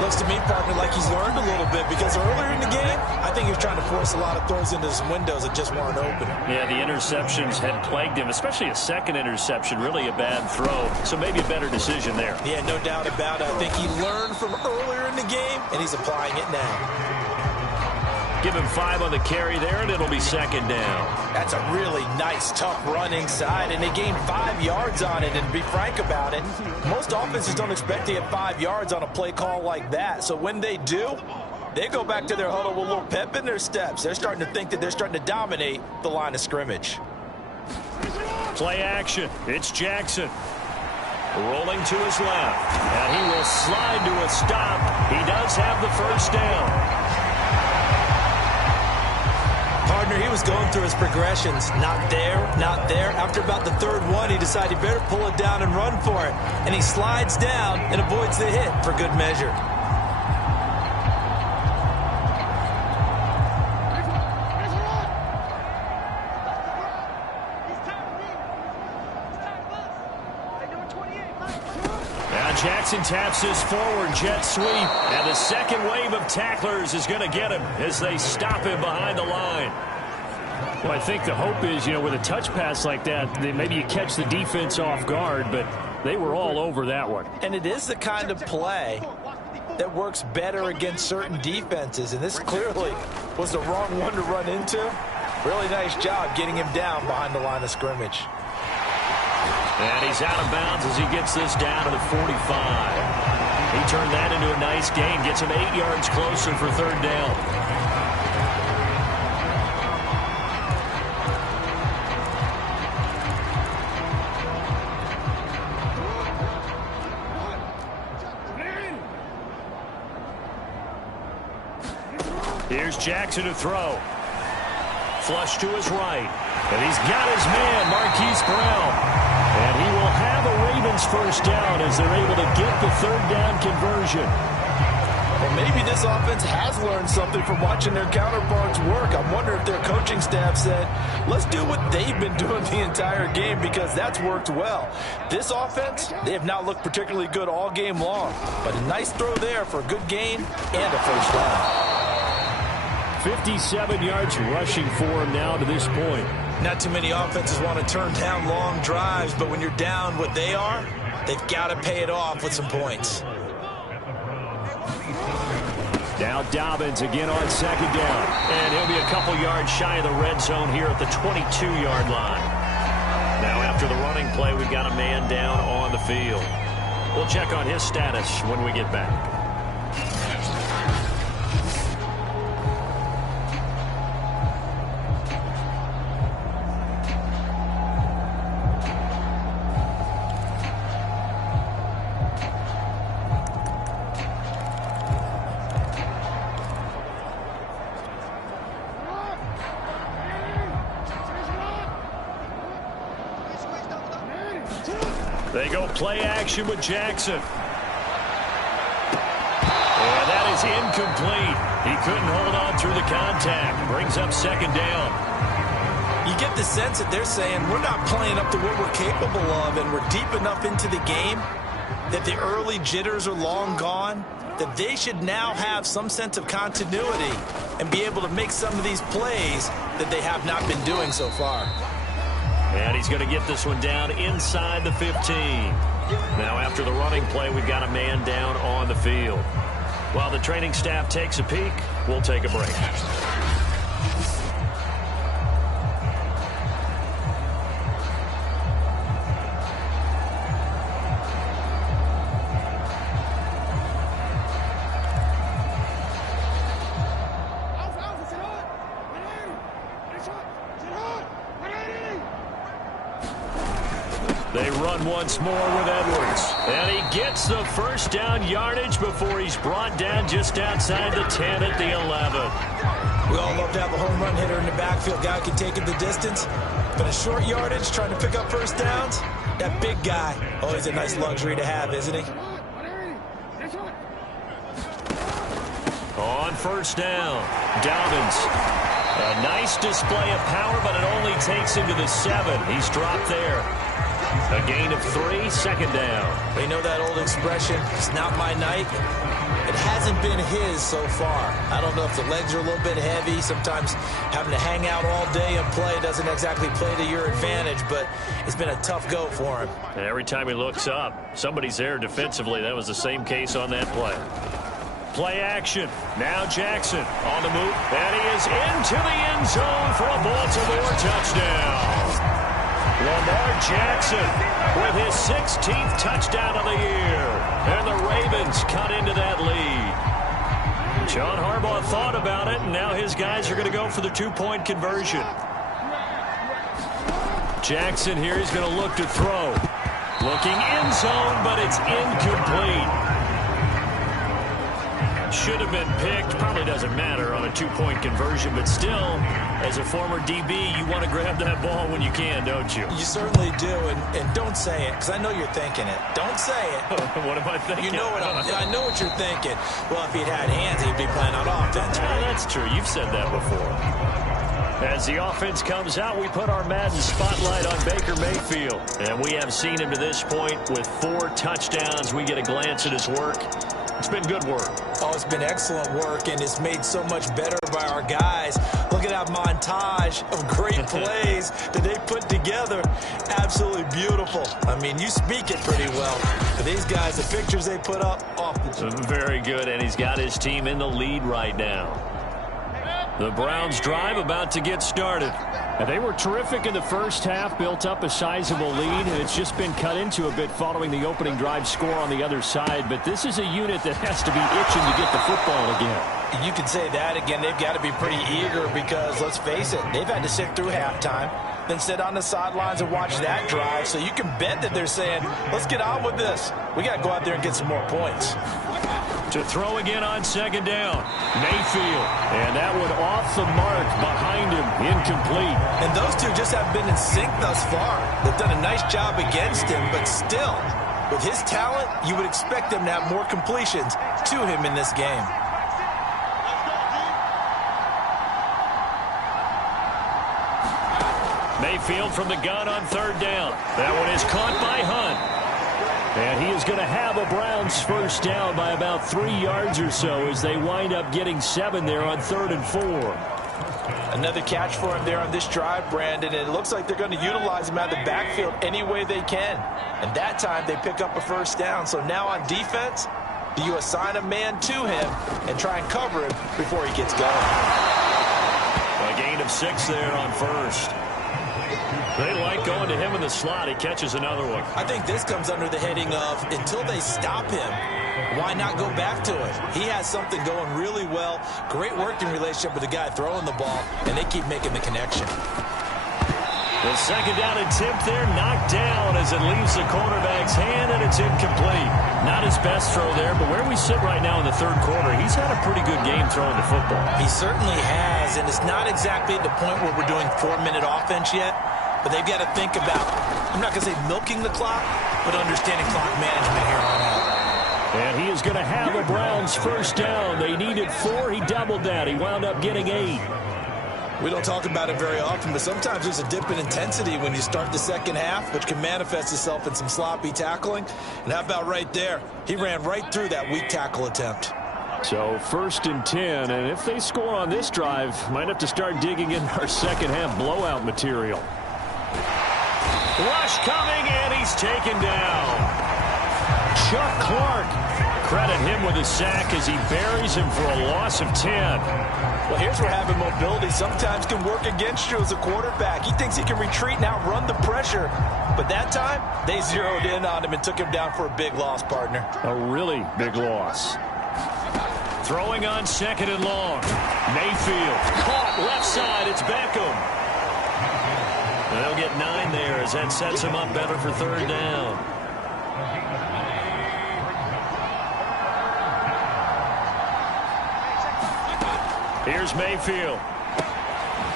Looks to me, partner, like he's learned a little bit because earlier in the game, I think he was trying to force a lot of throws into some windows that just weren't open. Yeah, the interceptions had plagued him, especially a second interception, really a bad throw. So maybe a better decision there. Yeah, no doubt about it. I think he learned from earlier in the game, and he's applying it now. Give him 5 on the carry there, and it'll be second down. That's a really nice, tough run inside, and they gained 5 yards on it. And to be frank about it, most offenses don't expect to get 5 yards on a play call like that. So when they do, they go back to their huddle with a little pep in their steps. They're starting to think that they're starting to dominate the line of scrimmage. Play action. It's Jackson. Rolling to his left. And he will slide to a stop. He does have the first down. Partner, he was going through his progressions. Not there, not there. After about the third one, he decided he better pull it down and run for it. And he slides down and avoids the hit for good measure. Now Jackson taps this forward jet sweep. And the second wave of tacklers is going to get him as they stop him behind the line. Well, I think the hope is, with a touch pass like that, maybe you catch the defense off guard, but they were all over that one. And it is the kind of play that works better against certain defenses, and this clearly was the wrong one to run into. Really nice job getting him down behind the line of scrimmage. And he's out of bounds as he gets this down to the 45. He turned that into a nice gain, gets him 8 yards closer for third down. Here's Jackson to throw. Flush to his right. And he's got his man, Marquise Brown. And he will have a Ravens first down as they're able to get the third down conversion. Well, maybe this offense has learned something from watching their counterparts work. I wonder if their coaching staff said, let's do what they've been doing the entire game because that's worked well. This offense, they have not looked particularly good all game long. But a nice throw there for a good gain and a first down. 57 yards rushing for him now to this point. Not too many offenses want to turn down long drives, but when you're down what they are, they've got to pay it off with some points. Now Dobbins again on second down. And he'll be a couple yards shy of the red zone here at the 22-yard line. Now after the running play, we've got a man down on the field. We'll check on his status when we get back. They go play action with Jackson. And that is incomplete. He couldn't hold on through the contact. Brings up second down. You get the sense that they're saying we're not playing up to what we're capable of, and we're deep enough into the game that the early jitters are long gone, that they should now have some sense of continuity and be able to make some of these plays that they have not been doing so far. And he's going to get this one down inside the 15. Now after the running play, we've got a man down on the field. While the training staff takes a peek, we'll take a break. run once more with Edwards. And he gets the first down yardage before he's brought down just outside the 10 at the 11. We all love to have a home run hitter in the backfield. Guy can take it the distance. But a short yardage, trying to pick up first downs, that big guy, always a nice luxury to have, isn't he? On first down, Dobbins. A nice display of power, but it only takes him to the 7. He's dropped there. A gain of 3, second down. You know that old expression, it's not my night? It hasn't been his so far. I don't know if the legs are a little bit heavy. Sometimes having to hang out all day and play doesn't exactly play to your advantage, but it's been a tough go for him. And every time he looks up, somebody's there defensively. That was the same case on that play. Play action. Now Jackson on the move. And he is into the end zone for a Baltimore touchdown. Lamar Jackson with his 16th touchdown of the year. And the Ravens cut into that lead. John Harbaugh thought about it, and now his guys are going to go for the 2-point conversion. Jackson here, he's going to look to throw. Looking end zone, but it's incomplete. Should have been picked. Probably doesn't matter on a 2-point conversion, but still, as a former DB, you want to grab that ball when you can, don't you? You certainly do, and don't say it, because I know you're thinking it. Don't say it. What am I thinking? You know what I know what you're thinking. Well, if he'd had hands, he'd be playing on offense. Yeah, that's true. You've said that before. As the offense comes out, we put our Madden spotlight on Baker Mayfield. And we have seen him to this point with 4 touchdowns. We get a glance at his work. It's been good work. Oh, it's been excellent work, and it's made so much better by our guys. Look at that montage of great plays that they put together. Absolutely beautiful. I mean, you speak it pretty well. But these guys, the pictures they put up, very good, and he's got his team in the lead right now. The Browns drive about to get started. And they were terrific in the first half, built up a sizable lead, and it's just been cut into a bit following the opening drive score on the other side. But this is a unit that has to be itching to get the football again. You can say that again. They've got to be pretty eager because, let's face it, they've had to sit through halftime, then sit on the sidelines and watch that drive. So you can bet that they're saying, let's get on with this. We got to go out there and get some more points. To throw again on second down, Mayfield. And that one off the mark behind him, incomplete. And those two just haven't been in sync thus far. They've done a nice job against him, but still, with his talent, you would expect them to have more completions to him in this game. Mayfield from the gun on third down. That one is caught by Hunt. And he is going to have a Browns first down by about 3 yards or so as they wind up getting 7 there on 3rd and 4. Another catch for him there on this drive, Brandon, and it looks like they're going to utilize him out of the backfield any way they can. And that time they pick up a first down. So now on defense, do you assign a man to him and try and cover him before he gets going? A gain of 6 there on first. They like going to him in the slot. He catches another one. I think this comes under the heading of until they stop him, why not go back to it? He has something going really well. Great working relationship with the guy throwing the ball, and they keep making the connection. The second down attempt there knocked down as it leaves the quarterback's hand, and it's incomplete. Not his best throw there, but where we sit right now in the third quarter, he's had a pretty good game throwing the football. He certainly has, and it's not exactly at the point where we're doing 4-minute offense yet. But they've got to think about, I'm not going to say milking the clock, but understanding clock management here on out. And he is going to have a Browns first down. They needed 4. He doubled that. He wound up getting 8. We don't talk about it very often, but sometimes there's a dip in intensity when you start the second half, which can manifest itself in some sloppy tackling. And how about right there? He ran right through that weak tackle attempt. So 1st and 10, and if they score on this drive, might have to start digging in our second half blowout material. Rush coming, and he's taken down. Chuck Clark. Credit him with a sack as he buries him for a loss of 10. Well, here's where having mobility sometimes can work against you as a quarterback. He thinks he can retreat and outrun the pressure. But that time, they zeroed in on him and took him down for a big loss, partner. A really big loss. Throwing on second and long. Mayfield caught left side. It's Beckham. They'll get 9 there as that sets him up better for third down. Here's Mayfield.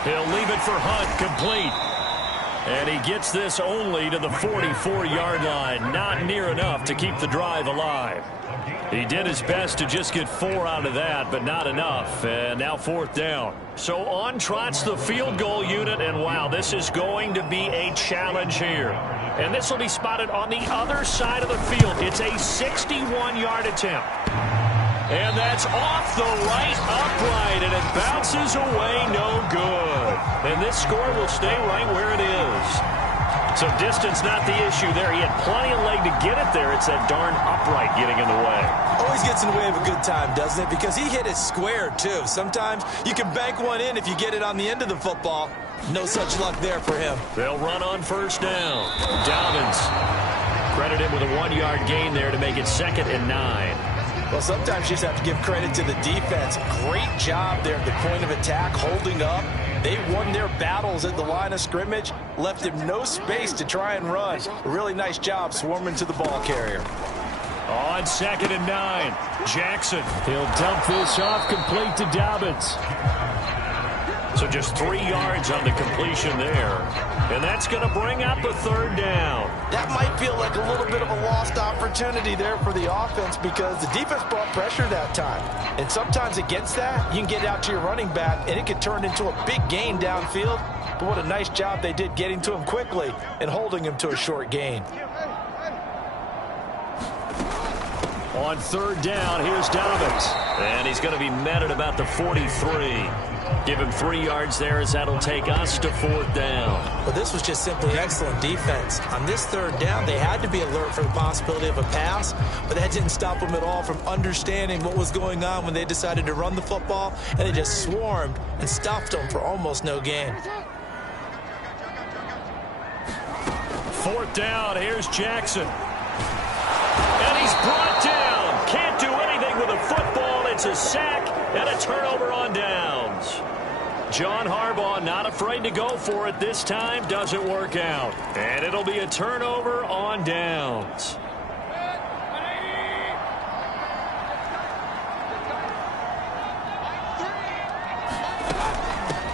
He'll leave it for Hunt, complete. And he gets this only to the 44-yard line. Not near enough to keep the drive alive. He did his best to just get 4 out of that, but not enough. And now fourth down. So on trots the field goal unit, and wow, this is going to be a challenge here. And this will be spotted on the other side of the field. It's a 61-yard attempt. And that's off the right upright, and it bounces away no good. And this score will stay right where it is. So distance not the issue there. He had plenty of leg to get it there. It's that darn upright getting in the way. Always gets in the way of a good time, doesn't it? Because he hit it square, too. Sometimes you can bank one in if you get it on the end of the football. No such luck there for him. They'll run on first down. Dobbins credited with a 1-yard gain there to make it 2nd and 9. Well, sometimes you just have to give credit to the defense. Great job there at the point of attack, holding up. They won their battles at the line of scrimmage, left him no space to try and run. A really nice job swarming to the ball carrier. On 2nd and 9, Jackson. He'll dump this off, complete to Dobbins. So just 3 yards on the completion there. And that's going to bring up a third down. That might feel like a little bit of a lost opportunity there for the offense because the defense brought pressure that time. And sometimes against that, you can get out to your running back, and it could turn into a big gain downfield. But what a nice job they did getting to him quickly and holding him to a short gain. On third down, here's Dobbins. And he's going to be met at about the 43. Give him 3 yards there as that'll take us to fourth down. Well, this was just simply excellent defense. On this third down, they had to be alert for the possibility of a pass, but that didn't stop them at all from understanding what was going on when they decided to run the football, and they just swarmed and stuffed them for almost no gain. Fourth down, here's Jackson. And he's brought down. Can't do anything with a football. It's a sack and a turnover on downs. John Harbaugh not afraid to go for it this time. Doesn't work out. And it'll be a turnover on downs.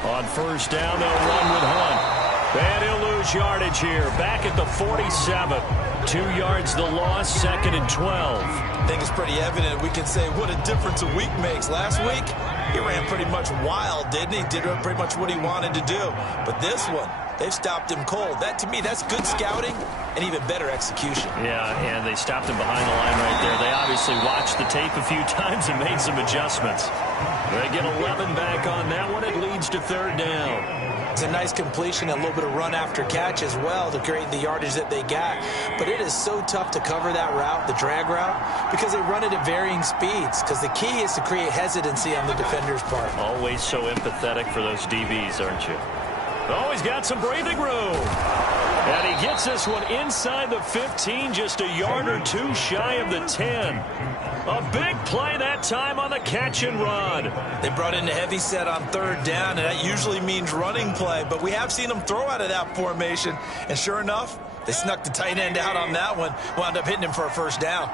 On first down, they'll run with Hunt. And he'll lose yardage here. Back at the 47. 2 yards the loss, 2nd and 12. I think it's pretty evident. We can say what a difference a week makes. Last week, he ran pretty much wild, didn't he? Did pretty much what he wanted to do. But this one, they've stopped him cold. That, to me, that's good scouting and even better execution. Yeah, and they stopped him behind the line right there. They obviously watched the tape a few times and made some adjustments. They get 11 back on that one. It leads to third down. It's a nice completion, a little bit of run after catch as well to create the yardage that they got. But it is so tough to cover that route, the drag route, because they run it at varying speeds. Because the key is to create hesitancy on the defender's part. Always so empathetic for those DBs, aren't you? Oh, he's got some breathing room. And he gets this one inside the 15, just a yard or two shy of the 10. A big play that time on the catch and run. They brought in a heavy set on third down, and that usually means running play. But we have seen them throw out of that formation. And sure enough, they snuck the tight end out on that one. Wound up hitting him for a first down.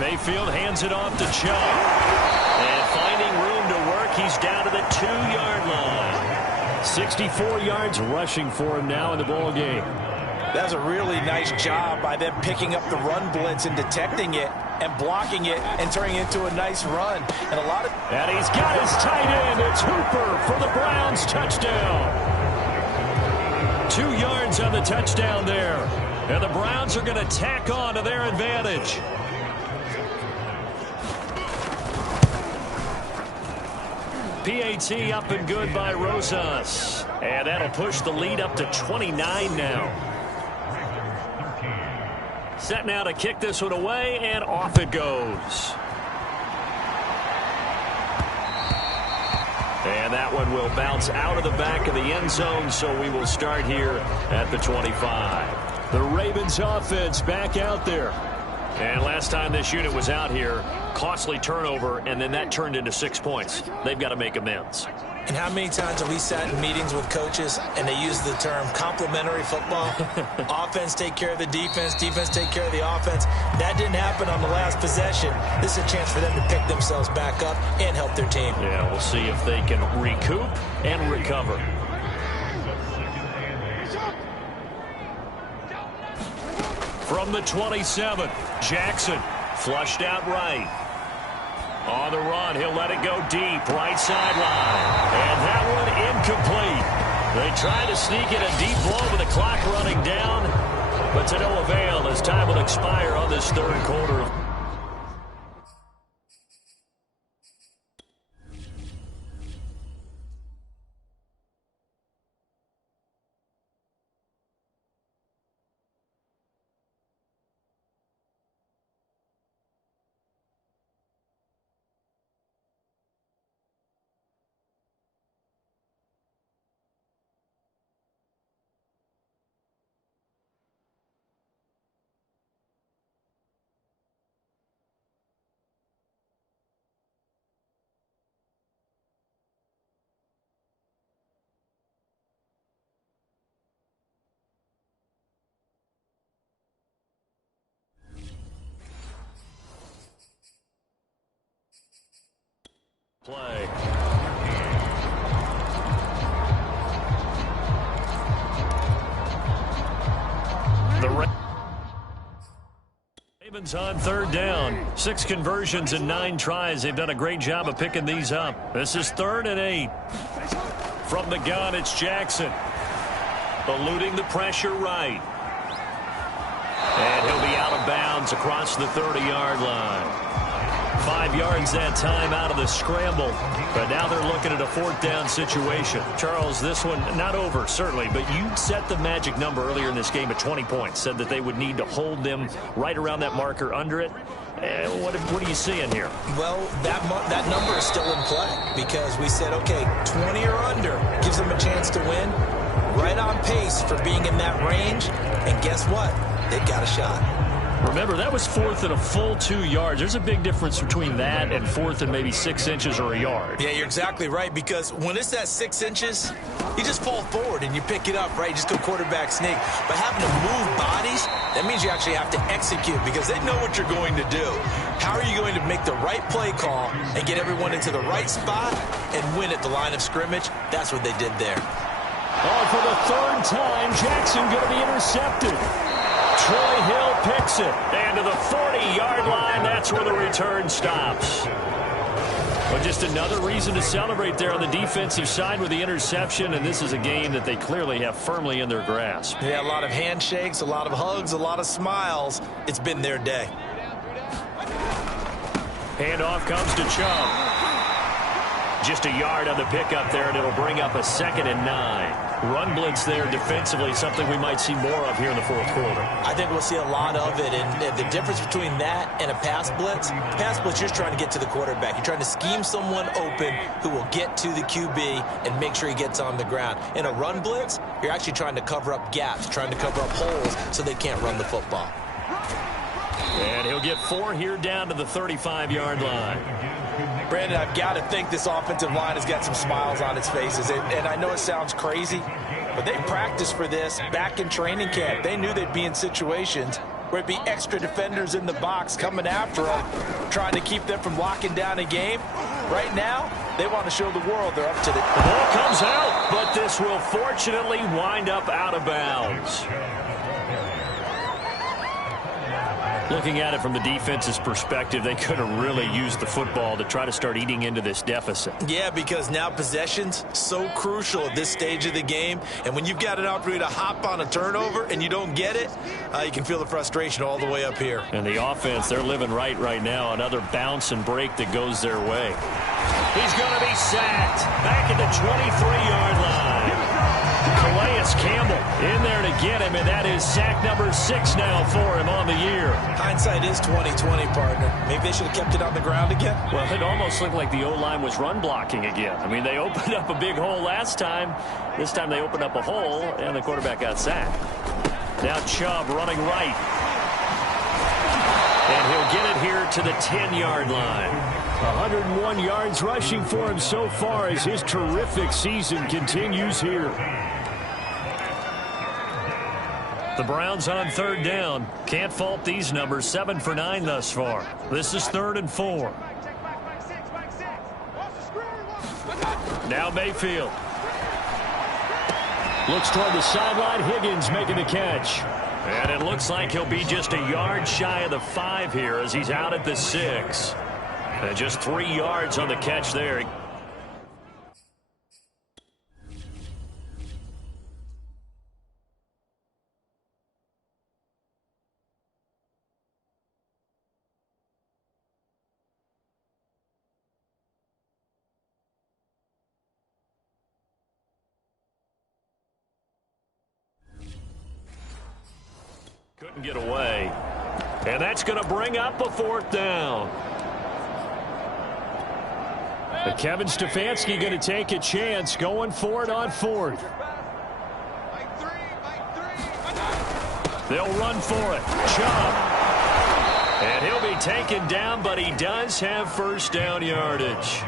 Mayfield hands it off to Chubb. And finding room to work, he's down to the 2-yard line. 64 yards rushing for him now in the ball game. That was a really nice job by them picking up the run blitz and detecting it and blocking it and turning it into a nice run. And he's got his tight end. It's Hooper for the Browns. Touchdown. 2 yards on the touchdown there. And the Browns are going to tack on to their advantage. PAT up and good by Rosas. And that'll push the lead up to 29 now. Set now to kick this one away, and off it goes. And that one will bounce out of the back of the end zone, so we will start here at the 25. The Ravens offense back out there. And last time this unit was out here, costly turnover, and then that turned into 6 points. They've got to make amends. And how many times have we sat in meetings with coaches and they use the term complementary football? Offense take care of the defense, defense take care of the offense. That didn't happen on the last possession. This is a chance for them to pick themselves back up and help their team. Yeah, we'll see if they can recoup and recover. From the 27, Jackson flushed out right. On the run, he'll let it go deep, right sideline. And that one incomplete. They tried to sneak in a deep blow with the clock running down, but to no avail as time will expire on this third quarter. Play. The Ravens on third down. 6 conversions and 9 tries. They've done a great job of picking these up. This is 3rd and 8. From the gun, it's Jackson. Eluding the pressure right. And he'll be out of bounds across the 30-yard line. 5 yards that time out of the scramble. But now they're looking at a 4th down situation. Charles, this one not over, certainly, but you set the magic number earlier in this game at 20 points. Said that they would need to hold them right around that marker under it. What are you seeing here? Well, that number is still in play because we said, okay, 20 or under gives them a chance to win. Right on pace for being in that range. And guess what? They've got a shot. Remember, that was 4th and a full 2 yards. There's a big difference between that and 4th and maybe 6 inches or a yard. Yeah, you're exactly right, because when it's at 6 inches, you just fall forward and you pick it up, right? You just go quarterback sneak. But having to move bodies, that means you actually have to execute because they know what you're going to do. How are you going to make the right play call and get everyone into the right spot and win at the line of scrimmage? That's what they did there. Oh, for the 3rd time, Jackson going to be intercepted. Troy Hill picks it. And to the 40-yard line, that's where the return stops. But just another reason to celebrate there on the defensive side with the interception, and this is a game that they clearly have firmly in their grasp. Yeah, a lot of handshakes, a lot of hugs, a lot of smiles. It's been their day. Handoff comes to Chubb. Just a yard on the pickup there, and it'll bring up a 2nd and 9. Run blitz there defensively, something we might see more of here in the 4th quarter. I think we'll see a lot of it, and the difference between that and a pass blitz, you're trying to get to the quarterback. You're trying to scheme someone open who will get to the QB and make sure he gets on the ground. In a run blitz, you're actually trying to cover up gaps, trying to cover up holes so they can't run the football. And he'll get 4 here down to the 35-yard line. Brandon, I've got to think this offensive line has got some smiles on its faces. And I know it sounds crazy, but they practiced for this back in training camp. They knew they'd be in situations where it'd be extra defenders in the box coming after them, trying to keep them from locking down a game. Right now, they want to show the world they're up to the... The ball comes out, but this will fortunately wind up out of bounds. Looking at it from the defense's perspective, they could have really used the football to try to start eating into this deficit. Yeah, because now possession's so crucial at this stage of the game. And when you've got an opportunity to hop on a turnover and you don't get it, you can feel the frustration all the way up here. And the offense, they're living right now. Another bounce and break that goes their way. He's going to be sacked back at the 23-yard line. Calais Campbell in there to get him, and that is sack number 6 now for him on the year. Hindsight is 20/20, partner. Maybe they should have kept it on the ground again. Well, it almost looked like the O-line was run blocking again. I mean, they opened up a big hole last time. This time they opened up a hole, and the quarterback got sacked. Now Chubb running right. And he'll get it here to the 10-yard line. 101 yards rushing for him so far as his terrific season continues here. The Browns on third down. Can't fault these numbers. 7 for 9 thus far. This is 3rd and 4. Now Mayfield. Looks toward the sideline. Higgins making the catch. And it looks like he'll be just a yard shy of the 5 here as he's out at the 6. And just 3 yards on the catch there. Couldn't get away. And that's going to bring up a 4th down. Kevin Stefanski going to take a chance going for it on 4th. They'll run for it. Chubb. And he'll be taken down, but he does have first down yardage.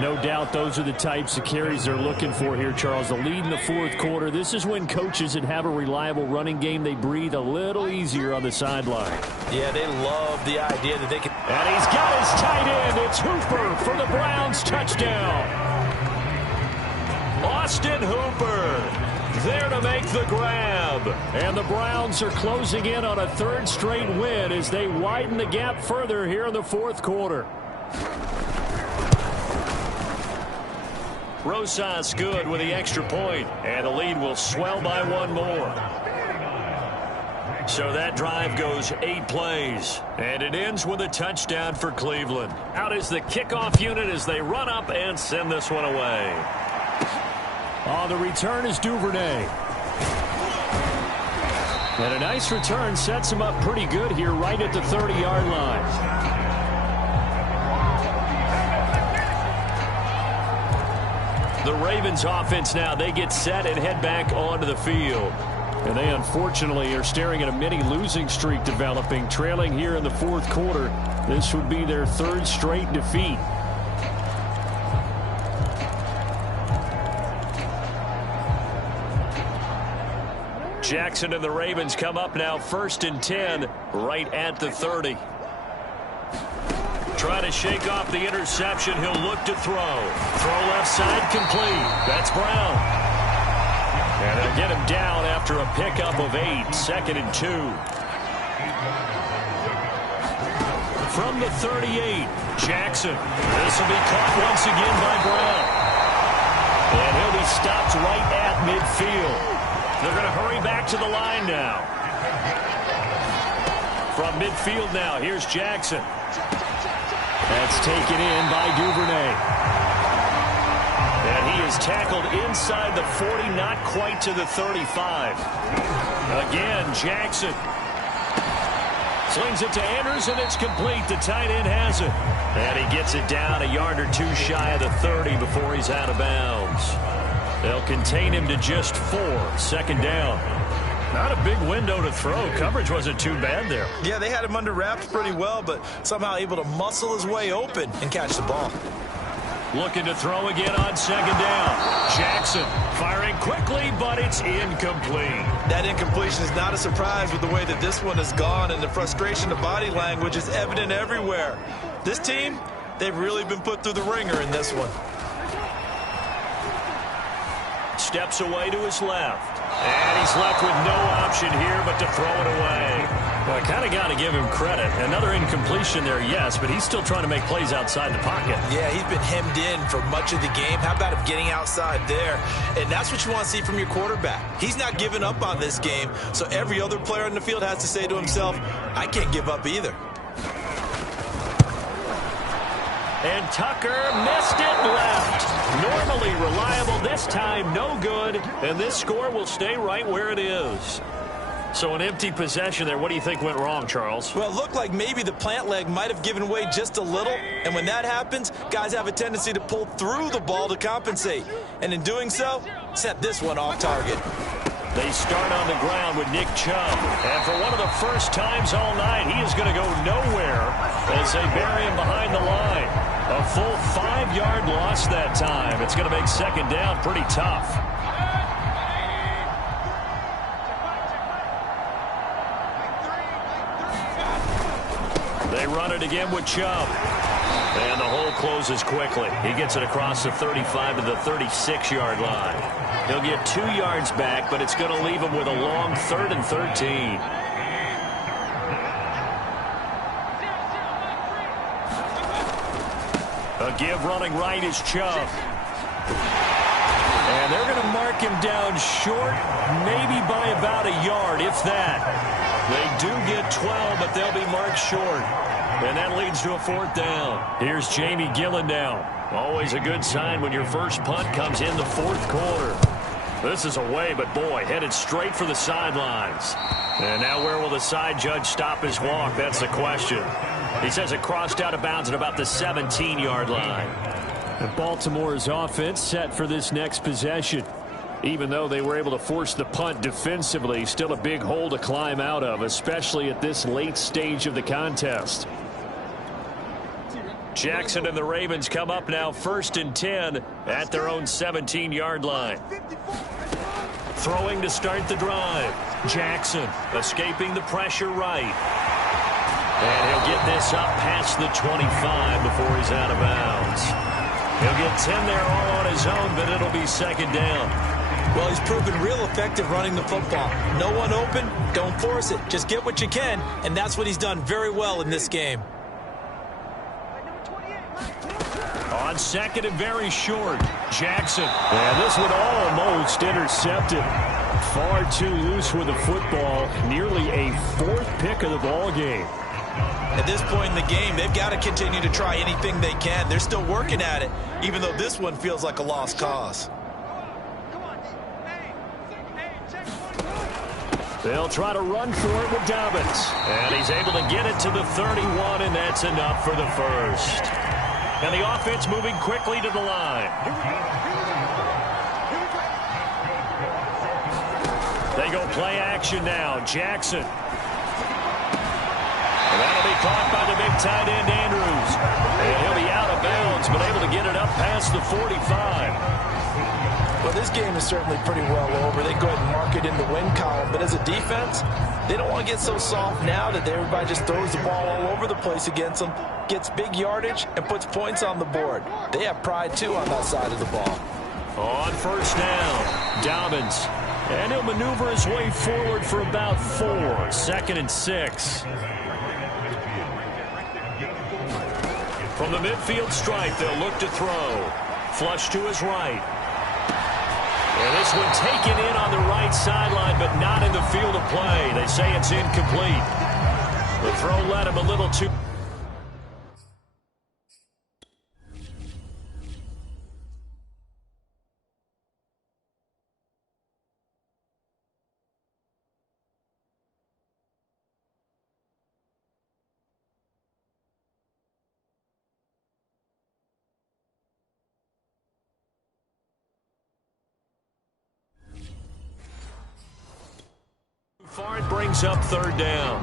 No doubt those are the types of carries they're looking for here, Charles. The lead in the 4th quarter. This is when coaches that have a reliable running game, they breathe a little easier on the sideline. Yeah, they love the idea that they can. And he's got his tight end. It's Hooper for the Browns touchdown. Austin Hooper there to make the grab. And the Browns are closing in on a 3rd straight win as they widen the gap further here in the 4th quarter. Rosas good with the extra point, and the lead will swell by 1 more. So that drive goes 8 plays, and it ends with a touchdown for Cleveland. Out is the kickoff unit as they run up and send this one away. On the return is Duvernay. And a nice return sets him up pretty good here right at the 30-yard line. The Ravens offense now, they get set and head back onto the field. And they unfortunately are staring at a mini losing streak developing, trailing here in the 4th quarter. This would be their 3rd straight defeat. Jackson and the Ravens come up now 1st and 10 right at the 30. Try to shake off the interception. He'll look to throw. Throw left side complete. That's Brown. And they'll get him down after a pickup of 8. 2nd and 2. From the 38, Jackson. This will be caught once again by Brown. And he'll be stopped right at midfield. They're going to hurry back to the line now. From midfield now, here's Jackson. That's taken in by Duvernay. And he is tackled inside the 40, not quite to the 35. Again, Jackson. Slings it to Andrews, and it's complete. The tight end has it. And he gets it down a yard or 2 shy of the 30 before he's out of bounds. They'll contain him to just 4. 2nd down. Not a big window to throw. Coverage wasn't too bad there. Yeah, they had him under wraps pretty well, but somehow able to muscle his way open and catch the ball. Looking to throw again on 2nd down. Jackson firing quickly, but it's incomplete. That incompletion is not a surprise with the way that this one has gone, and the frustration of body language is evident everywhere. This team, they've really been put through the ringer in this one. Steps away to his left. And he's left with no option here but to throw it away. Well, I kind of got to give him credit. Another incompletion there, yes, but he's still trying to make plays outside the pocket. Yeah, he's been hemmed in for much of the game. How about him getting outside there? And that's what you want to see from your quarterback. He's not giving up on this game, so every other player on the field has to say to himself, I can't give up either. And Tucker missed it left. Normally reliable, this time no good. And this score will stay right where it is. So an empty possession there. What do you think went wrong, Charles? Well, it looked like maybe the plant leg might have given way just a little. And when that happens, guys have a tendency to pull through the ball to compensate. And in doing so, set this one off target. They start on the ground with Nick Chubb. And for one of the first times all night, he is going to go nowhere as they bury him behind the line. A full 5-yard loss that time. It's going to make second down pretty tough. They run it again with Chubb. And the hole closes quickly. He gets it across the 35 to the 36-yard line. He'll get 2 yards back, but it's going to leave him with a long 3rd and 13. A give running right is Chubb. And they're going to mark him down short, maybe by about a yard, if that. They do get 12, but they'll be marked short. And that leads to a 4th down. Here's Jamie Gillen now. Always a good sign when your first punt comes in the 4th quarter. This is away, but boy, headed straight for the sidelines. And now where will the side judge stop his walk? That's the question. He says it crossed out of bounds at about the 17-yard line. And Baltimore's offense set for this next possession. Even though they were able to force the punt defensively, still a big hole to climb out of, especially at this late stage of the contest. Jackson and the Ravens come up now 1st and 10 at their own 17-yard line. Throwing to start the drive. Jackson escaping the pressure right. And he'll get this up past the 25 before he's out of bounds. He'll get 10 there all on his own, but it'll be second down. Well, he's proven real effective running the football. No one open, don't force it. Just get what you can, and that's what he's done very well in this game. On 2nd and very short, Jackson. And this one almost intercepted. Far too loose with the football. Nearly a 4th pick of the ball game. At this point in the game, they've got to continue to try anything they can. They're still working at it, even though this one feels like a lost cause. They'll try to run for it with Dobbins. And he's able to get it to the 31, and that's enough for the first. And the offense moving quickly to the line. They go play action now. Jackson. And that'll be caught by the big tight end, Andrews. And he'll be out of bounds, but able to get it up past the 45. Well, this game is certainly pretty well over. They go ahead and mark it in the win column. But as a defense, they don't want to get so soft now that everybody just throws the ball all over the place against them, gets big yardage, and puts points on the board. They have pride, too, on that side of the ball. On 1st down, Dobbins. And he'll maneuver his way forward for about 4. 2nd and 6. From the midfield stripe, they'll look to throw. Flush to his right. And this one taken in on the right sideline, but not in the field of play. They say it's incomplete. The throw led him a little too... far. It brings up 3rd down.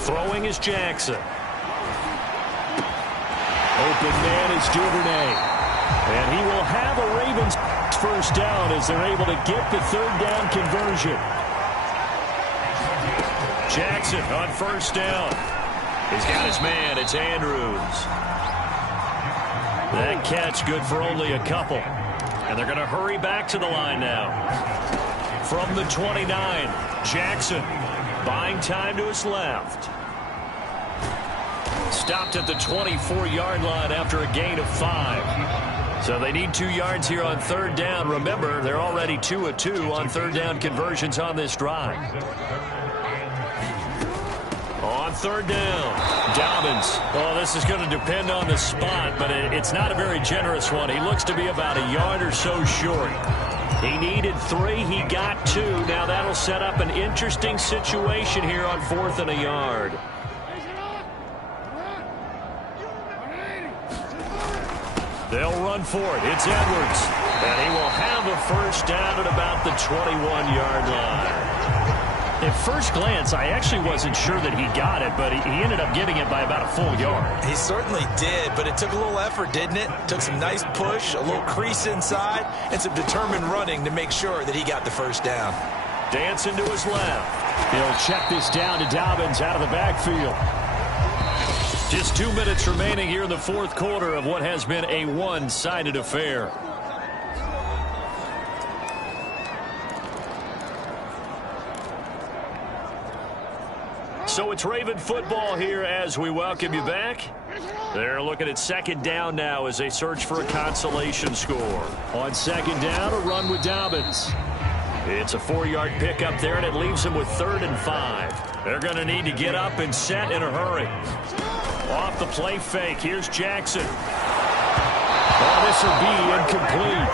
Throwing is Jackson. Open man is Duvernay. And he will have a Ravens first down as they're able to get the 3rd down conversion. Jackson on 1st down. He's got his man. It's Andrews. That catch good for only a couple. And they're going to hurry back to the line now. From the 29, Jackson buying time to his left. Stopped at the 24-yard line after a gain of 5. So they need 2 yards here on 3rd down. Remember, they're already 2 of 2 on 3rd down conversions on this drive. On 3rd down, Dobbins. Oh, this is going to depend on the spot, but it's not a very generous one. He looks to be about a yard or so short. He needed 3. He got 2. Now that'll set up an interesting situation here on 4th and a yard. They'll run for it. It's Edwards. And he will have a first down at about the 21-yard line. At first glance, I actually wasn't sure that he got it, but he ended up getting it by about a full yard. He certainly did, but it took a little effort, didn't it? Took some nice push, a little crease inside, and some determined running to make sure that he got the first down. Dancing to his left. He'll check this down to Dobbins out of the backfield. Just 2 minutes remaining here in the 4th quarter of what has been a one-sided affair. So it's Raven football here as we welcome you back. They're looking at 2nd down now as they search for a consolation score. On 2nd down, a run with Dobbins. It's a 4-yard pickup there, and it leaves them with 3rd and 5. They're going to need to get up and set in a hurry. Off the play fake, here's Jackson. Oh, this will be incomplete.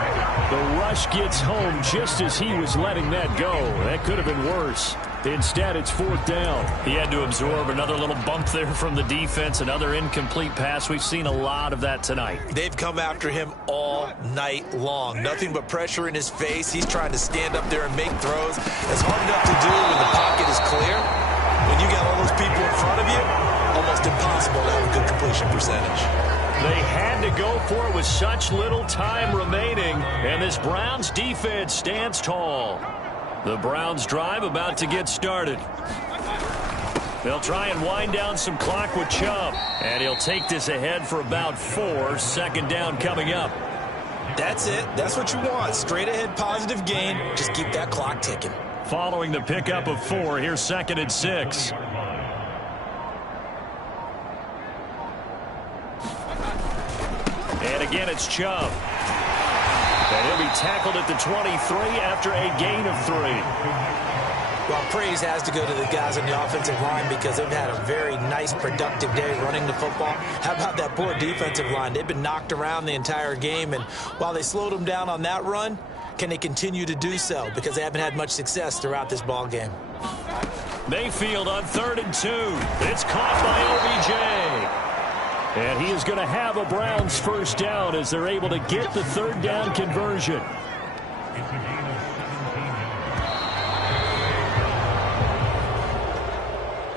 The rush gets home just as he was letting that go. That could have been worse. Instead, it's 4th down. He had to absorb another little bump there from the defense, another incomplete pass. We've seen a lot of that tonight. They've come after him all night long. Nothing but pressure in his face. He's trying to stand up there and make throws. It's hard enough to do when the pocket is clear. When you got all those people in front of you, almost impossible to have a good completion percentage. They had to go for it with such little time remaining, and this Browns defense stands tall. The Browns drive about to get started. They'll try and wind down some clock with Chubb, and he'll take this ahead for about 4. 2nd down coming up. That's it. That's what you want. Straight ahead positive gain. Just keep that clock ticking. Following the pickup of 4, here's 2nd and 6. And again, it's Chubb. And he'll be tackled at the 23 after a gain of 3. Well, praise has to go to the guys on the offensive line because they've had a very nice, productive day running the football. How about that poor defensive line? They've been knocked around the entire game, and while they slowed them down on that run, can they continue to do so? Because they haven't had much success throughout this ball game. Mayfield on 3rd and 2. It's caught by OBJ. And he is going to have a Browns first down as they're able to get the 3rd down conversion.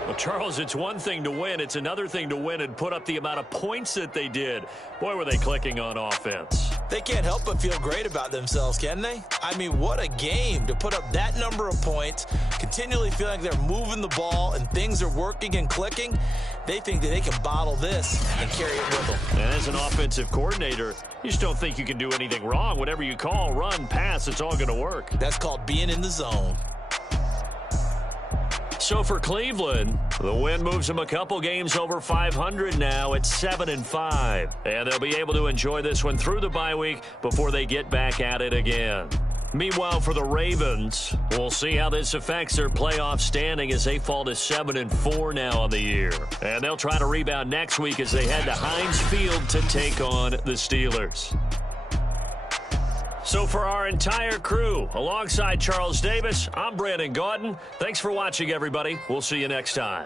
Well, Charles, it's one thing to win. It's another thing to win and put up the amount of points that they did. Boy, were they clicking on offense. They can't help but feel great about themselves, can they? I mean, what a game to put up that number of points, continually feel like they're moving the ball and things are working and clicking. They think that they can bottle this and carry it with them. And as an offensive coordinator, you just don't think you can do anything wrong. Whatever you call, run, pass, it's all going to work. That's called being in the zone. So for Cleveland, the win moves them a couple games over 500 now at 7-5. And they'll be able to enjoy this one through the bye week before they get back at it again. Meanwhile, for the Ravens, we'll see how this affects their playoff standing as they fall to 7-4 now on the year. And they'll try to rebound next week as they head to Heinz Field to take on the Steelers. So for our entire crew, alongside Charles Davis, I'm Brandon Gaudin. Thanks for watching, everybody. We'll see you next time.